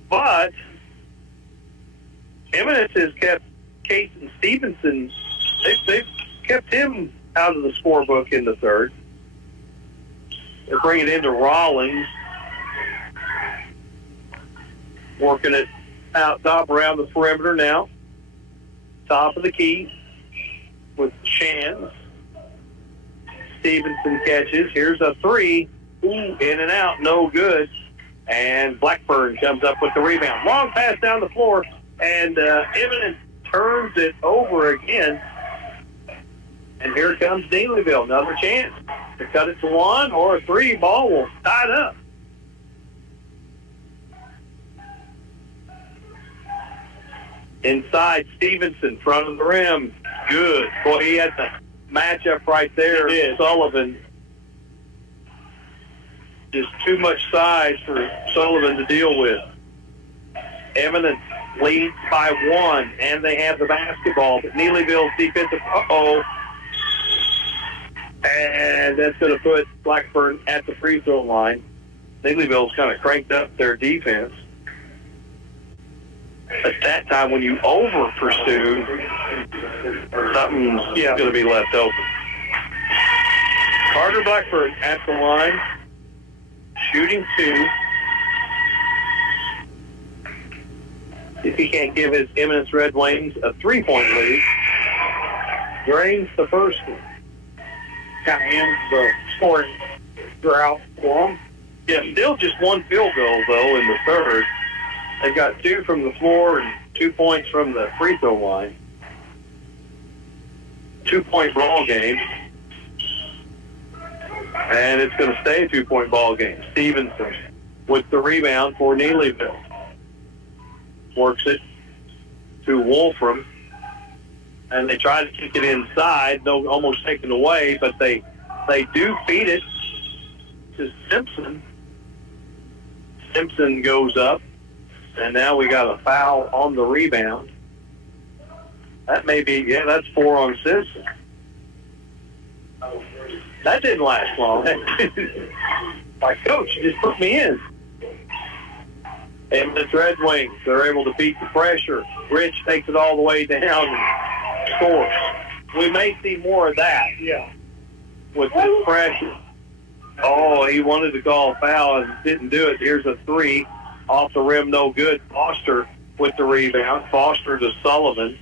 But Eminence has kept Cason Stevenson. They've kept him out of the scorebook in the third. They're bringing it into Rawlings. Working it out top around the perimeter now. Top of the key with Shands. Stevenson catches. Here's a 3. Ooh, in and out. No good. And Blackburn comes up with the rebound. Long pass down the floor. And Eminence turns it over again. And here comes Neelyville. Another chance to cut it to 1 or a 3. Ball will tie it up. Inside, Stevenson, front of the rim. Good. Boy, he had the matchup right there. Sullivan. Just too much size for Sullivan to deal with. Eminence leads by 1, and they have the basketball. But Neelyville's defensive, and that's going to put Blackburn at the free throw line. Neelyville's kind of cranked up their defense. At that time, when you over-pursue, something's going to be left open. Carter Blackburn at the line, shooting 2. If he can't give his Eminence Red Wings a 3-point lead, drains the first one. Kind of ends the scoring drought for them. Yeah, still just 1 field goal, though, in the third. They've got 2 from the floor and 2 points from the free throw line. 2-point ball game. And it's going to stay a 2-point ball game. Stevenson with the rebound for Neelyville. Works it to Wolfram. And they try to kick it inside. They'll almost take it away, but they do feed it to Simpson. Simpson goes up. And now we got a foul on the rebound. That may be, that's 4 on Simpson. That didn't last long. My coach just put me in. And the Red Wings, they're able to beat the pressure. Rich takes it all the way down and scores. we may see more of that. Yeah. With this pressure. Oh, he wanted to call a foul and didn't do it. Here's a 3 off the rim, no good. Foster with the rebound. Foster to Sullivan.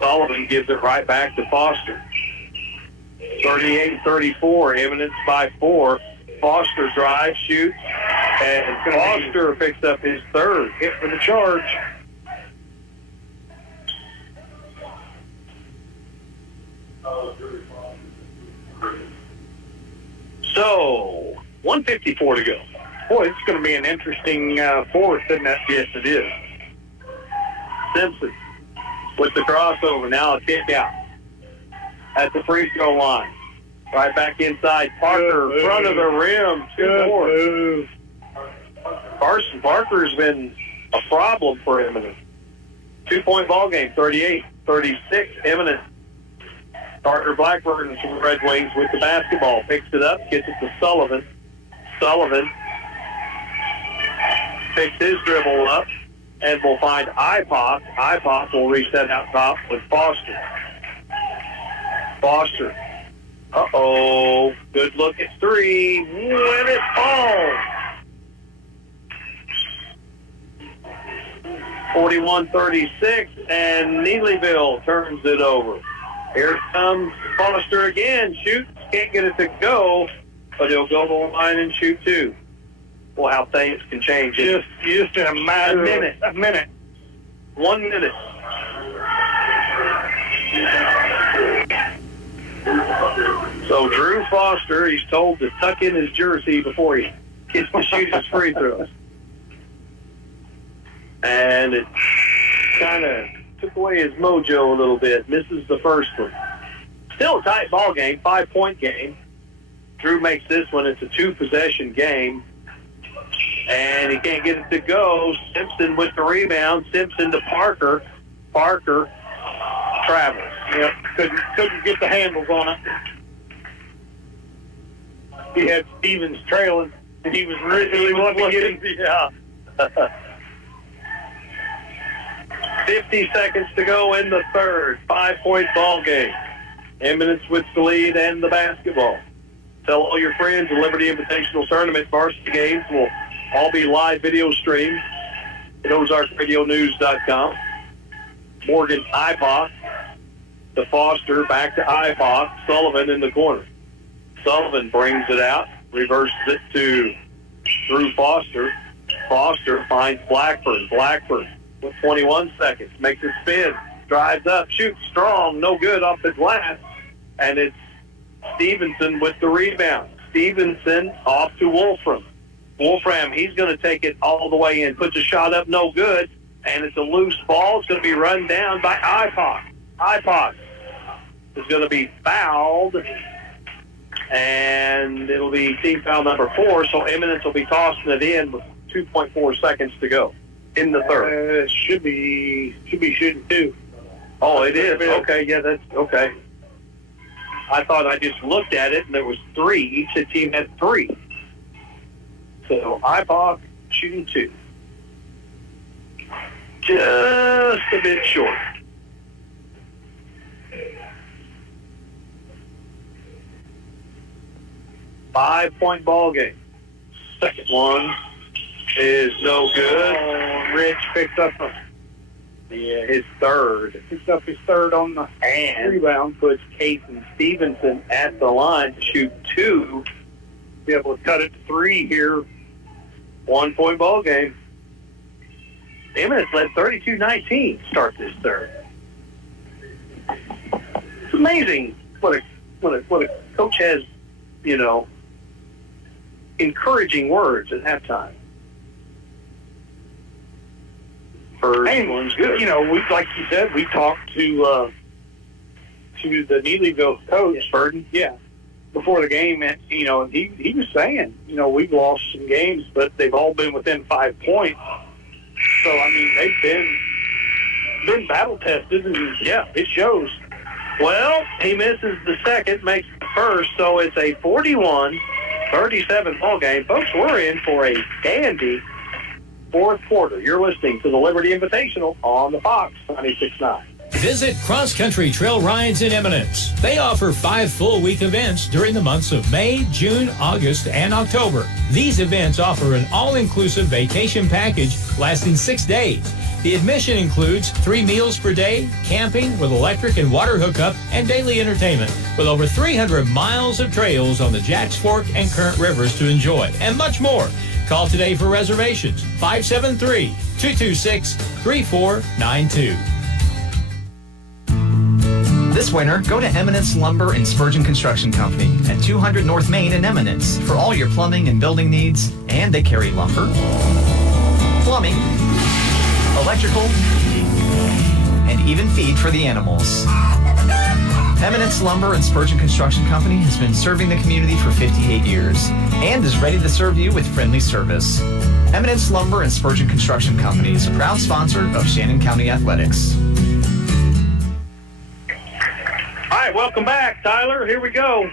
Sullivan gives it right back to Foster. 38-34, Eminence by 4. Foster drives, shoots, and Foster picks up his third hit for the charge. So, 1:54 to go. Boy, it's going to be an interesting fourth, isn't it? Yes, it is. Simpson with the crossover. Now a kick out at the free throw line. Right back inside. Parker, front of the rim. 2 more. Carson Parker's been a problem for Eminence. 2-point ball game. 38-36. Eminence. Carter Blackburn from the Red Wings with the basketball. Picks it up. Gets it to Sullivan. Sullivan picks his dribble up and will find Ipoc. Ipoc will reach that out top with Foster. Foster. Uh-oh. Good look at 3. When it falls. 41-36, and Neelyville turns it over. Here comes Foster again. Shoots. Can't get it to go, but he'll go to the line and shoot 2. Well, how things can change. Just in a matter of a minute. 1 minute. So Drew Foster, he's told to tuck in his jersey before he gets to shoot his free throws. And it kind of took away his mojo a little bit. Misses the first one. Still a tight ball game, 5-point game. Drew makes this one. It's a 2-possession game. And he can't get it to go. Simpson with the rebound. Simpson to Parker. Parker travels. Yep, couldn't get the handles on it. He had Stevens trailing, and he was really wanting to get him. Yeah. 50 seconds to go in the third. 5-point ball game. Eminence with the lead and the basketball. Tell all your friends the Liberty Invitational Tournament varsity games will all be live video streamed at OzarkRadioNews.com. Morgan Ipoc to Foster, back to Ipoc. Sullivan in the corner. Sullivan brings it out, reverses it to Drew Foster. Foster finds Blackburn. Blackburn with 21 seconds. Makes it spin. Drives up. Shoots strong. No good off the glass. And it's Stevenson with the rebound. Stevenson off to Wolfram. Wolfram, he's going to take it all the way in. Puts a shot up. No good. And it's a loose ball. It's going to be run down by Ipoc. Ipoc is going to be fouled. And it'll be team foul number 4. So Eminence will be tossing it in with 2.4 seconds to go in the third. Should be shooting 2. Oh, it is. Okay, yeah, that's okay. I thought I just looked at it and there was 3. Each team had 3. So Ipoc shooting 2. Just a bit short. Five-point ball game. Second one is no good. Oh, Rich picked up his third. Picks up his third on the rebound. Puts Casey Stevenson at the line to shoot 2. Be able to cut it to 3 here. 1-point ball game. Eminence led 32-19 to start this third. It's amazing what a coach has, encouraging words at halftime. First one's good. We, like you said, we talked to the Neelyville coach, Burden. Yeah, before the game, and he was saying, we've lost some games, but they've all been within 5 points. So I mean, they've been battle tested, and yeah, it shows. Well, he misses the second, makes the first, so it's a 41-37 ball game. Folks, we're in for a dandy fourth quarter. You're listening to the Liberty Invitational on the Fox 96.9. Visit Cross Country Trail Rides in Eminence. They offer 5 full-week events during the months of May, June, August, and October. These events offer an all-inclusive vacation package lasting 6 days. The admission includes 3 meals per day, camping with electric and water hookup, and daily entertainment, with over 300 miles of trails on the Jacks Fork and Current Rivers to enjoy, and much more. Call today for reservations, 573-226-3492. This winter, go to Eminence Lumber and Spurgeon Construction Company at 200 North Main in Eminence for all your plumbing and building needs, and they carry lumber, plumbing, electrical, and even feed for the animals. Eminence Lumber and Spurgeon Construction Company has been serving the community for 58 years and is ready to serve you with friendly service. Eminence Lumber and Spurgeon Construction Company is a proud sponsor of Shannon County Athletics. All right, welcome back, Tyler. Here we go.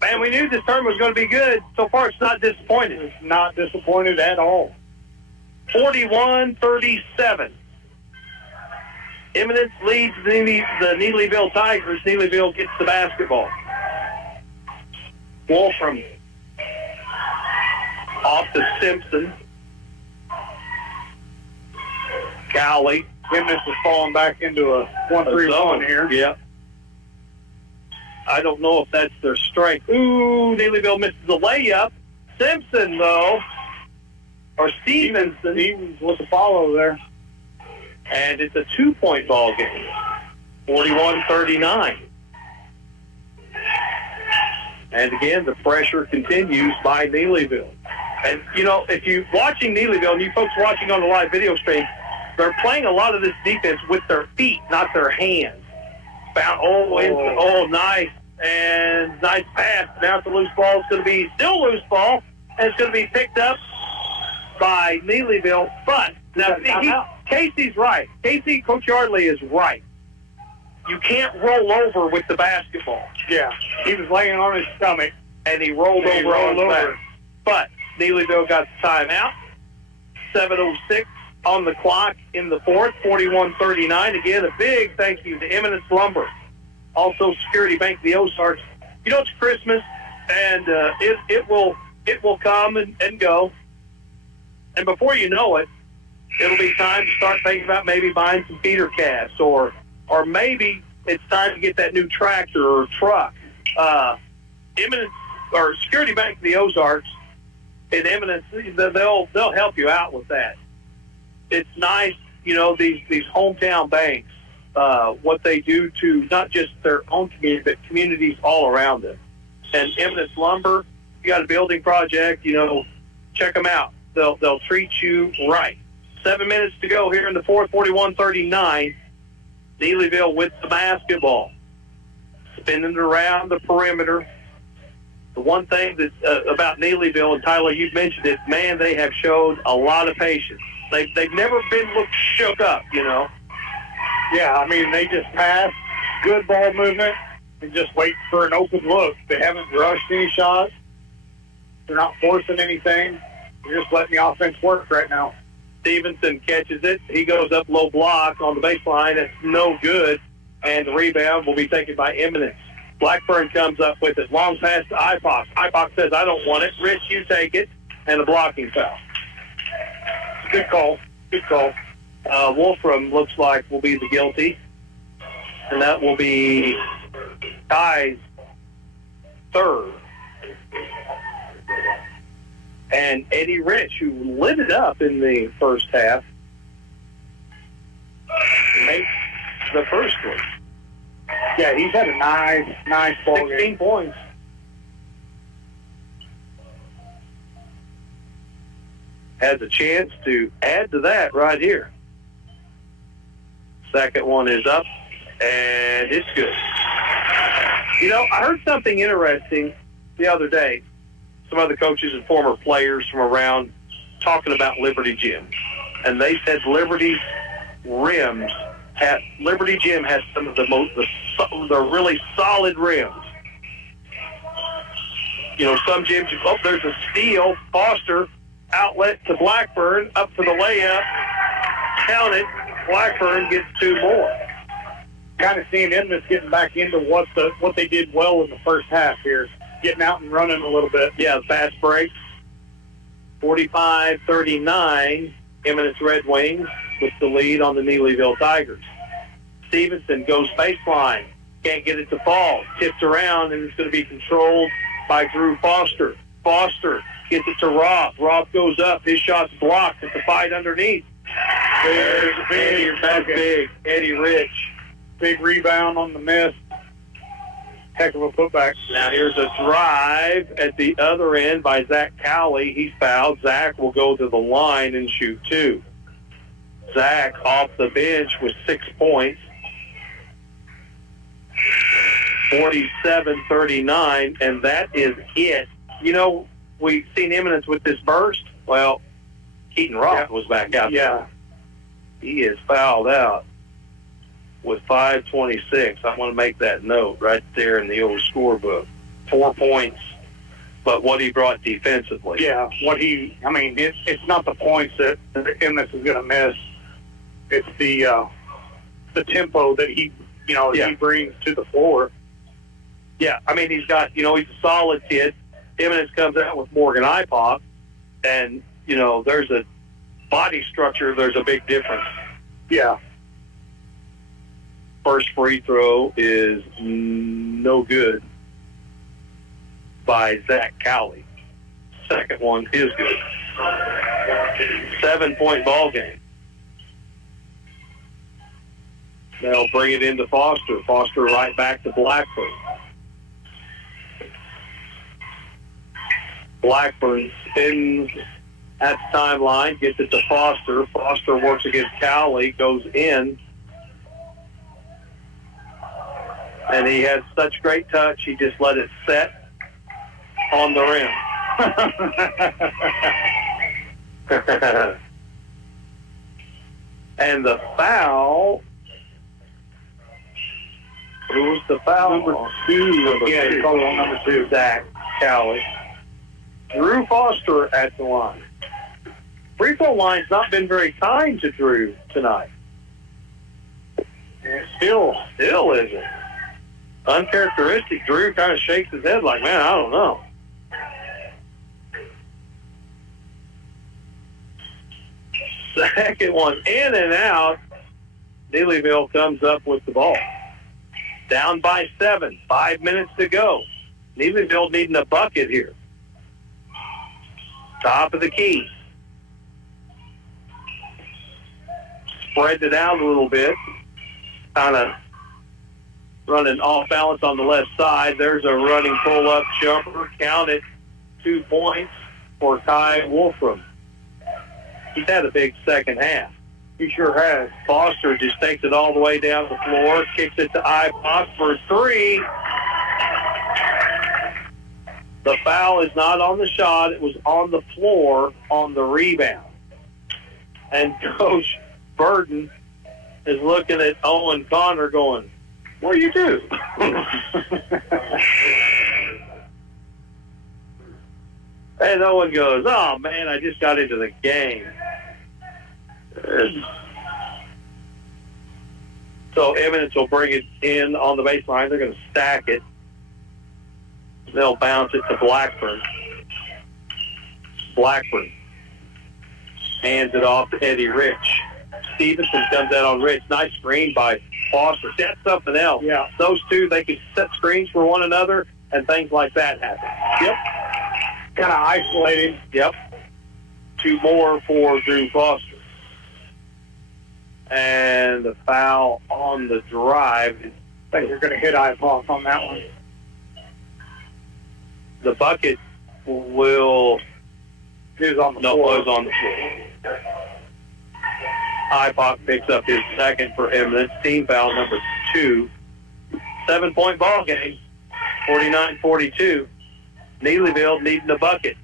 Man, we knew this tournament was going to be good. So far, it's not disappointed. It's not disappointed at all. 41-37. Eminence leads the Neelyville Tigers. Neelyville gets the basketball. Wolfram off to Simpson. Cowley. Eminence is falling back into a 1-3-1 here. Yeah. I don't know if that's their strength. Ooh, Neelyville misses the layup. Simpson, though, or Stevenson. Stevens with the follow there. And it's a 2-point ball game, 41-39. And again, the pressure continues by Neelyville. And, you know, if you're watching Neelyville, and you folks watching on the live video stream, they're playing a lot of this defense with their feet, not their hands. Nice. And nice pass. Now it's a loose ball. It's going to be still loose ball, and it's going to be picked up by Neelyville. But, now, Casey's right. Coach Yardley is right. You can't roll over with the basketball. Yeah. He was laying on his stomach. And he rolled over on his back. But Neelyville got the timeout. 7:06 on the clock in the fourth, 41-39. Again, a big thank you to Eminence Lumber. Also, Security Bank of the Ozarks. You know, it's Christmas, and it will come and go. And before you know it, it'll be time to start thinking about maybe buying some feeder calves, or maybe it's time to get that new tractor or truck. Eminence or Security Bank of the Ozarks in Eminence, they'll help you out with that. It's nice, you know, these hometown banks, what they do to not just their own community, but communities all around them. And Eminence Lumber, if you got a building project, you know, check them out. They'll treat you right. 7 minutes to go here in the fourth, 41-39. Neelyville with the basketball. Spinning it around the perimeter. The one thing that about Neelyville, and Tyler, you've mentioned it, man, they have showed a lot of patience. They've never been looked shook up, you know. Yeah, I mean, they just pass, good ball movement, and just wait for an open look. They haven't rushed any shots. They're not forcing anything. They're just letting the offense work right now. Stevenson catches it. He goes up low block on the baseline. It's no good. And the rebound will be taken by Eminence. Blackburn comes up with it. Long pass to Ipoc. Ipoc says, I don't want it. Rich, you take it. And a blocking foul. Good call. Good call. Wolfram looks like will be the guilty. And that will be Ty's third. And Eddie Rich, who lit it up in the first half, makes the first one. Yeah, he's had a nice ball 16 game. points. Has a chance to add to that right here. Second one is up, and it's good. You know, I heard something interesting the other day. Some other coaches and former players from around talking about Liberty Gym. And they said Liberty Gym has some of the really solid rims. You know, some gyms, there's a steal, Foster, outlet to Blackburn, up to the layup, count it, Blackburn gets 2 more. Kind of seeing Emness getting back into what they did well in the first half here, getting out and running a little bit. Yeah, fast break. 45-39, Eminence Red Wings with the lead on the Neelyville Tigers. Stevenson goes baseline. Can't get it to fall. Tipped around, and it's going to be controlled by Drew Foster. Foster gets it to Roth. Roth goes up. His shot's blocked. It's a fight underneath. There's big. That's big. Eddie Rich. Big rebound on the miss. Heck of a putback. Now here's a drive at the other end by Zach Cowley. He's fouled. Zach will go to the line and shoot 2. Zach off the bench with 6 points. 47-39, and that is it. You know, we've seen Eminence with this burst. Well, Keaton Roth was back out there. He is fouled out with 5:26. I want to make that note right there in the old scorebook. 4 points, but what he brought defensively. Yeah, it's not the points that Emness is going to miss. It's the tempo that he brings to the floor. Yeah, I mean, he's got, he's a solid kid. Eminence comes out with Morgan Ipop, and, there's a body structure, there's a big difference. Yeah. First free throw is no good by Zach Cowley. Second one is good. 7-point ball game. They'll bring it into Foster. Foster right back to Blackburn. Blackburn spins at the timeline, gets it to Foster. Foster works against Cowley, goes in. And he has such great touch, he just let it set on the rim. And the foul, who was the foul? Number two. He called on number 2, Zach Cowley. Drew Foster at the line. Free throw line's not been very kind to Drew tonight. And still isn't. Uncharacteristic. Drew kind of shakes his head like, man, I don't know. Second one in and out. Neelyville comes up with the ball. Down by 7. 5 minutes to go. Neelyville needing a bucket here. Top of the key. Spread it out a little bit. Kind of running off balance on the left side. There's a running pull-up jumper. Count it. 2 points for Ty Wolfram. He's had a big second half. He sure has. Foster just takes it all the way down the floor, kicks it to Ipop for 3. The foul is not on the shot. It was on the floor on the rebound. And Coach Burton is looking at Owen Connor going, what do you do? And Owen goes, oh, man, I just got into the game. So Eminence will bring it in on the baseline. They're going to stack it. They'll bounce it to Blackburn. Blackburn hands it off to Eddie Rich. Stevenson comes out on Rich. Nice screen by Foster. That's something else. Yeah. Those two, they could set screens for one another, and things like that happen. Yep. Kind of isolating. Yep. 2 more for Drew Foster. And the foul on the drive. I think you're going to hit Ipop on that one. The bucket will... It was on the floor. No, it was on the floor. Ipop picks up his second for Eminence. Team foul number 2. 7-point ball game. 49-42. Neelyville needing a bucket.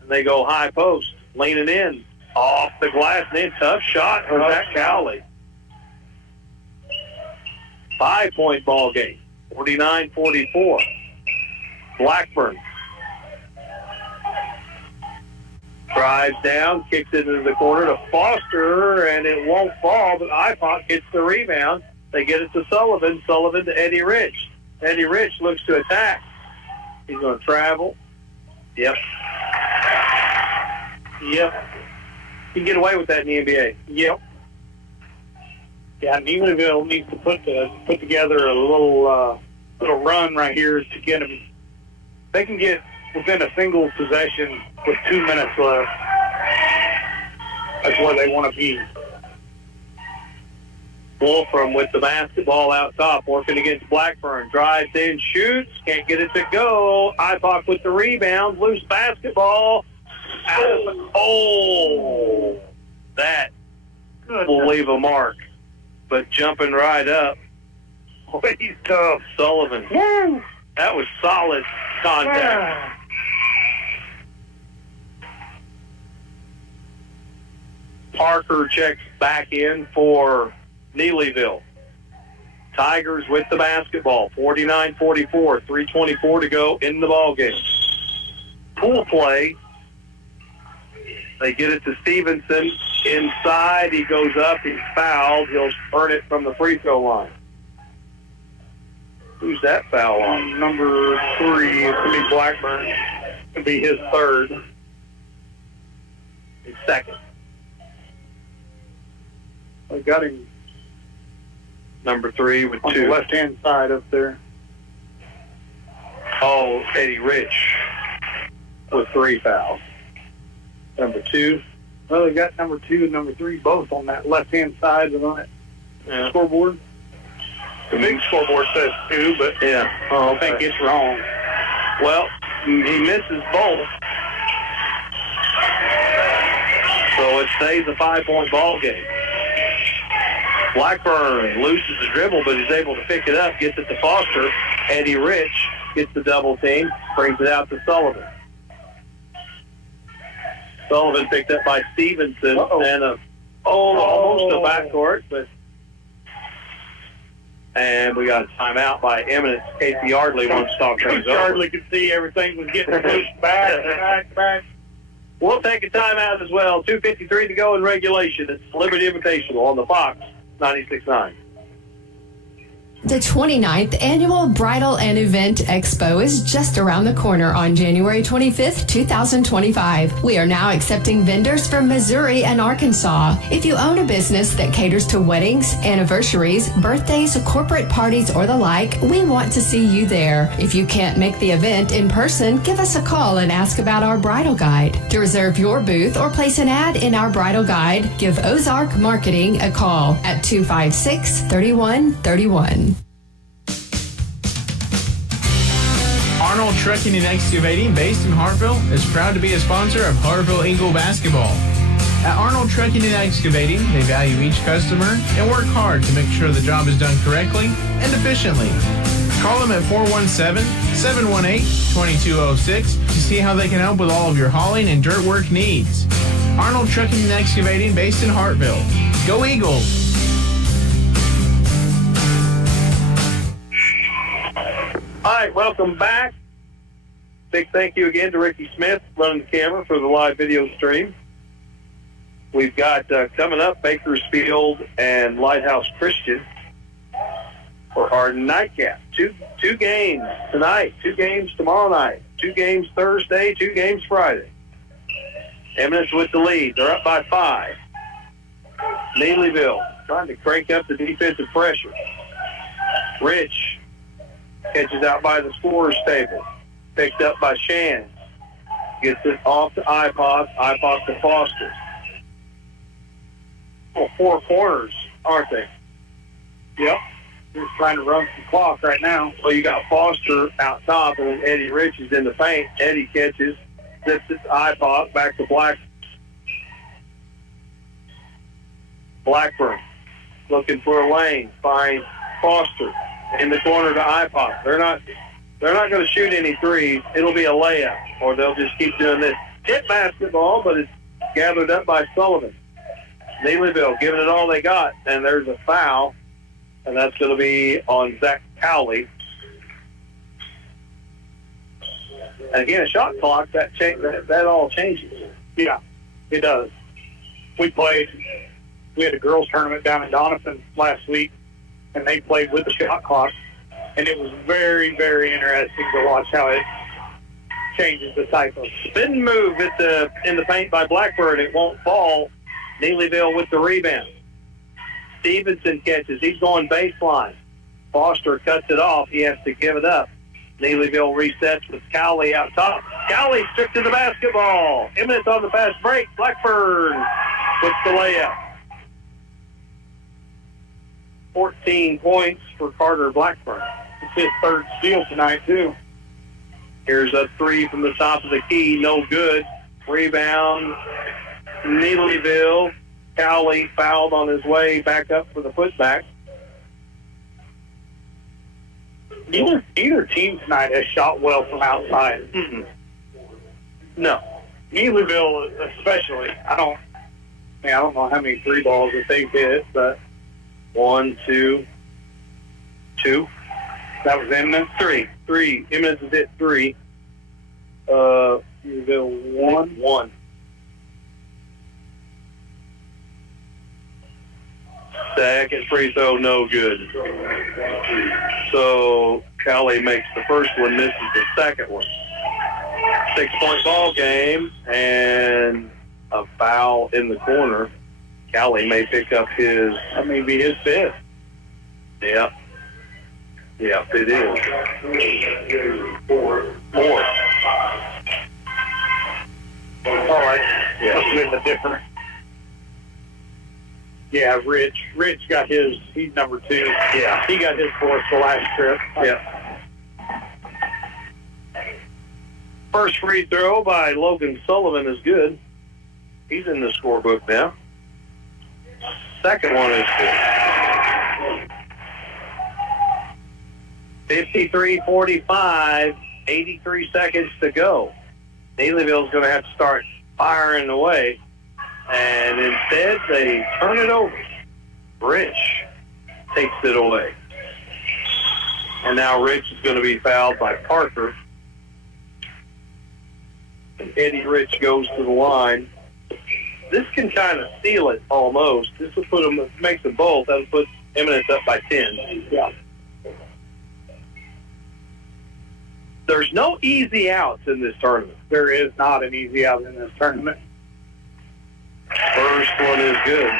And they go high post. Leaning in. Off the glass and in. Tough shot for Zach Cowley. 5-point ball game. 49-44. Blackburn. Drives down, kicks it into the corner to Foster, and it won't fall, but IPOC gets the rebound. They get it to Sullivan. Sullivan to Eddie Rich. Eddie Rich looks to attack. He's going to travel. Yep. You can get away with that in the NBA. Yep. Yeah, Neelyville needs to put together a little run right here to get them. They can get within a single possession with 2 minutes left. That's where they want to be. Wolfram with the basketball out top, working against Blackburn. Drives in, shoots, can't get it to go. IPOC with the rebound, loose basketball. That will leave a mark. But jumping right up, he's tough. Sullivan. Woo! That was solid contact. Yeah. Parker checks back in for Neelyville. Tigers with the basketball, 49-44, 3:24 to go in the ballgame. Pool play. They get it to Stevenson. Inside, he goes up, he's fouled. He'll earn it from the free throw line. Who's that foul on? Number 3, it's going to be Blackburn. It'll be his third. His second. I got him Number 3 with on 2. the left-hand side up there. Oh, Eddie Rich with 3 fouls. Number 2. Well, they got number 2 and number 3 both on that left-hand side of that scoreboard. The big scoreboard says 2, but I think it's wrong. Well, he misses both. So it stays a 5-point ball game. Blackburn loses the dribble, but he's able to pick it up, gets it to Foster. Eddie Rich gets the double team, brings it out to Sullivan. Sullivan picked up by Stevenson and almost a backcourt, and we got a timeout by Eminence. Casey Yardley wants to talk things over. Yardley could see everything was getting pushed back. We'll take a timeout as well. 2:53 to go in regulation. It's Liberty Invitational on the Fox 96.9. The 29th Annual Bridal and Event Expo is just around the corner on January 25th, 2025. We are now accepting vendors from Missouri and Arkansas. If you own a business that caters to weddings, anniversaries, birthdays, corporate parties, or the like, we want to see you there. If you can't make the event in person, give us a call and ask about our bridal guide. To reserve your booth or place an ad in our bridal guide, give Ozark Marketing a call at 256-3131. Arnold Trucking and Excavating, based in Hartville, is proud to be a sponsor of Hartville Eagle Basketball. At Arnold Trucking and Excavating, they value each customer and work hard to make sure the job is done correctly and efficiently. Call them at 417-718-2206 to see how they can help with all of your hauling and dirt work needs. Arnold Trucking and Excavating, based in Hartville. Go Eagles! All right, welcome back. Big thank you again to Ricky Smith running the camera for the live video stream. We've got coming up Bakersfield and Lighthouse Christian for our nightcap. Two games tonight, 2 games tomorrow night, 2 games Thursday, 2 games Friday. Eminence with the lead. They're up by 5. Neelyville trying to crank up the defensive pressure. Rich catches out by the scorer's table. Picked up by Shan. Gets it off to IPOC. IPOC to Foster. Well, 4 corners, aren't they? Yep. They're trying to run some clock right now. Well, you got Foster out top, and then Eddie Rich is in the paint. Eddie catches. Zips it to IPOC. Back to Blackburn. Looking for a lane. Finds Foster in the corner to IPOC. They're not going to shoot any threes. It'll be a layup, or they'll just keep doing this. Hit basketball, but it's gathered up by Sullivan. Neelyville giving it all they got, and there's a foul, and that's going to be on Zach Cowley. And again, a shot clock, that all changes. Yeah, it does. We had a girls tournament down in Doniphan last week, and they played with the shot clock, and it was very, very interesting to watch how it changes the type of Spin move in the paint by Blackbird. It won't fall. Neelyville with the rebound. Stevenson catches. He's going baseline. Foster cuts it off. He has to give it up. Neelyville resets with Cowley out top. Cowley stripped to the basketball. Eminence on the fast break. Blackburn with the layup. 14 points for Carter Blackburn. It's his third steal tonight, too. Here's a three from the top of the key. No good. Rebound. Neelyville. Cowley fouled on his way back up for the putback. Either team tonight has shot well from outside. Mm-mm. No. Neelyville especially. I don't know how many three balls that they've hit, but 1, 2. That was Eminence. Three. Eminence has hit 3. Neelyville 1. Second free throw, no good. So Cowley makes the first one, misses the second one. 6-point ball game, and a foul in the corner. Cowley may pick up his fifth. Yep, it is. Four. All right. Yeah. Must have been the difference. Yeah, Rich got his. He's number 2. Yeah. He got his fourth the last trip. Yeah. First free throw by Logan Sullivan is good. He's in the scorebook now. Second one is good. 53-45, 83 seconds to go. Neelyville's going to have to start firing away. And instead, they turn it over. Rich takes it away. And now Rich is going to be fouled by Parker. And Eddie Rich goes to the line. This can kind of seal it almost. This will put them, makes them both. That'll put Eminence up by 10. Yeah. There's no easy outs in this tournament. There is not an easy out in this tournament. First one is good.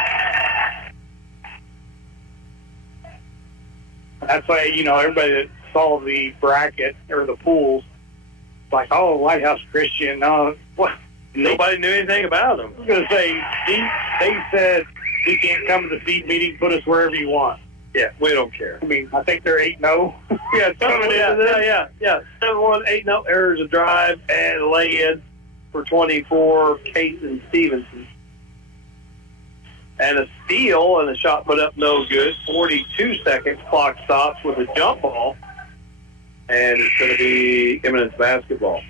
That's why, everybody that saw the bracket or the pools, like, oh, Lighthouse Christian, what? Nobody knew anything about them. I was going to say, they said, we can't come to the seed meeting, put us wherever you want. Yeah, we don't care. I mean, I think they're 8-0. Yeah, 7-1, 8-0. There's a drive and a lay-in for 24, Case and Stevenson. And a steal and a shot put up no good. 42 seconds. Clock stops with a jump ball. And it's going to be Eminence basketball.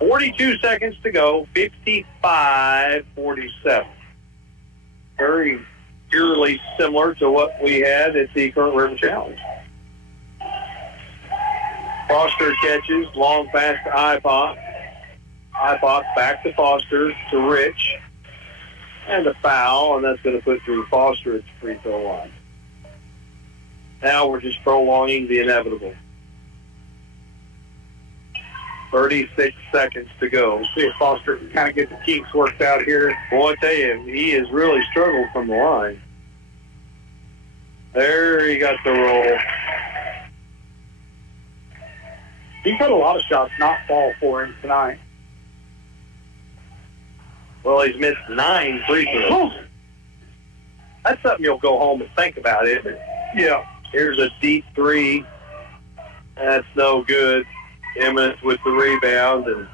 42 seconds to go. 55-47. Very eerily similar to what we had at the Current River Challenge. Foster catches. Long pass to Ipop. Ipop back to Foster to Rich. And a foul, and that's going to put Drew Foster at the free throw line. Now we're just prolonging the inevitable. 36 seconds to go. See if Foster can kind of get the kinks worked out here. Boy, I tell you, he has really struggled from the line. There he got the roll. He's had a lot of shots not fall for him tonight. Well, he's missed 9 free throws. That's something you'll go home and think about, isn't it? Yeah. Here's a deep 3. That's no good. Eminence with the rebound. And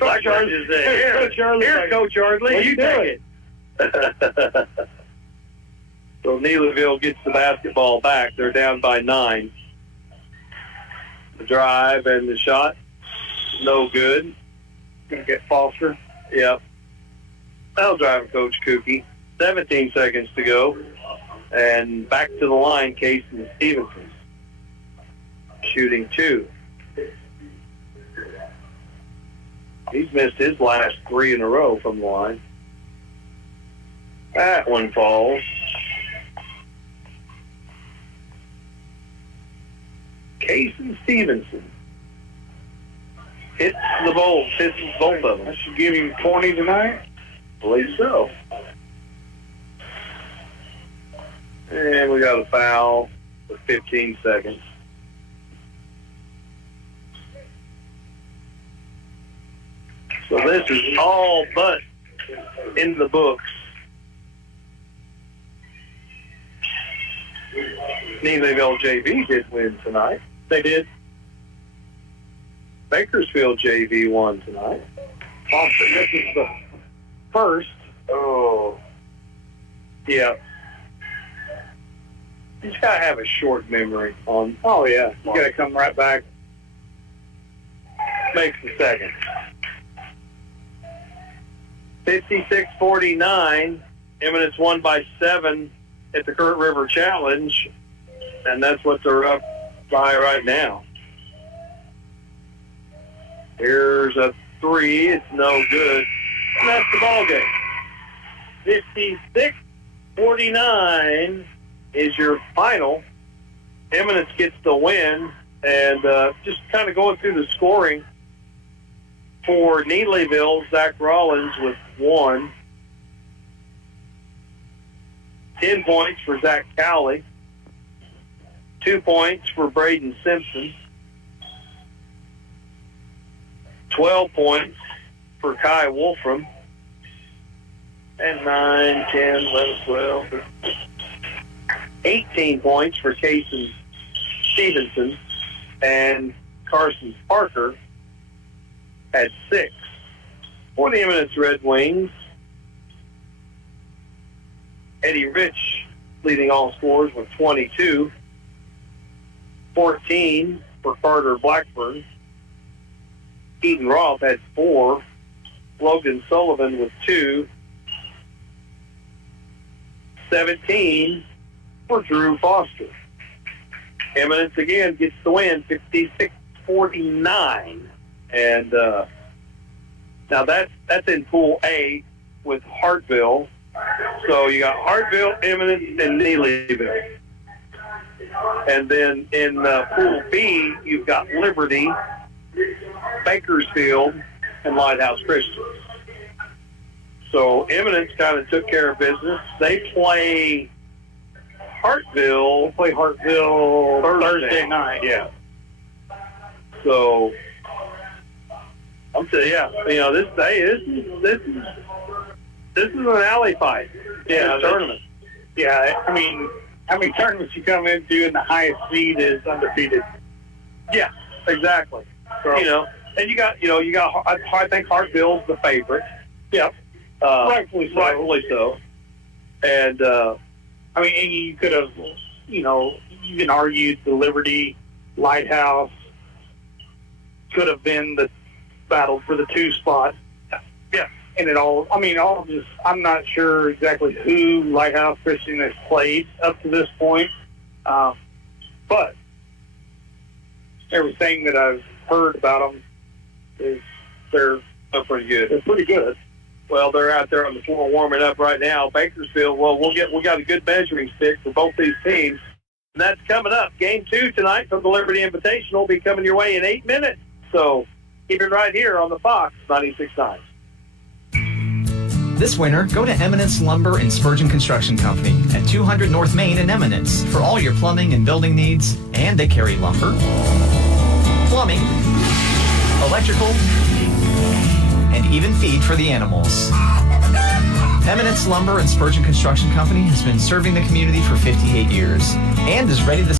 Coach Ardley said, here, Coach Ardley, you take it. So Neelyville gets the basketball back. They're down by 9. The drive and the shot, no good. Going to get Foster. Yep. That'll drive Coach Kookie. 17 seconds to go. And back to the line, Case and Stevenson. Shooting 2. He's missed his last 3 in a row from the line. That one falls. Casey Stevenson hits the bolt, hits both of them. I should give him 20 tonight. I believe so. And we got a foul with 15 seconds. So this is all but in the books. Neelyville JV did win tonight. They did. Bakersfield JV won tonight. Austin, this is the first. Oh. Yeah. You just got to have a short memory on. Oh, yeah. You got to come right back. Makes the second. 56-49. Eminence won by 7 at the Kurt River Challenge, and that's what they're up by right now. Here's a 3. It's no good. And that's the ball game. 56-49 is your final. Eminence gets the win, and just kind of going through the scoring for Neelyville, Zach Rollins with 1. 10 points for Zach Cowley. 2 points for Braden Simpson. 12 points for Kai Wolfram. And 9, 10, 11, 12. 18 points for Casey Stevenson. And Carson Parker had 6. For the Eminence Red Wings, Eddie Rich leading all scorers with 22. 14 for Carter Blackburn. Keaton Roth had 4. Logan Sullivan with 2. 17 for Drew Foster. Eminence again gets the win, 56-49. And now that's in Pool A with Hartville. So you got Hartville, Eminence, and Neelyville. And then in Pool B, you've got Liberty, Bakersfield, and Lighthouse Christian. So Eminence kind of took care of business. They play Hartville. Thursday night. Yeah. So I'm saying, this is an alley fight. Yeah, tournament. Yeah, I mean, how many tournaments you come into and the highest seed is undefeated? Yeah, exactly. So, and you got, I think Hartville's the favorite. Yep. Rightfully so. Rightfully so. And, I mean, and you could have, you can argue the Liberty Lighthouse could have been the battle for the 2 spot. Yeah. And I'm not sure exactly who Lighthouse Christian has played up to this point. But everything that I've heard about them is they're pretty good. They're pretty good. Well, they're out there on the floor warming up right now. Bakersfield, we got a good measuring stick for both these teams. And that's coming up. Game 2 tonight from the Liberty Invitational will be coming your way in 8 minutes. So keep it right here on the Fox 96.9. This winter, go to Eminence Lumber and Spurgeon Construction Company at 200 North Main in Eminence for all your plumbing and building needs. And they carry lumber, plumbing, electrical, and even feed for the animals. Eminence Lumber and Spurgeon Construction Company has been serving the community for 58 years and is ready to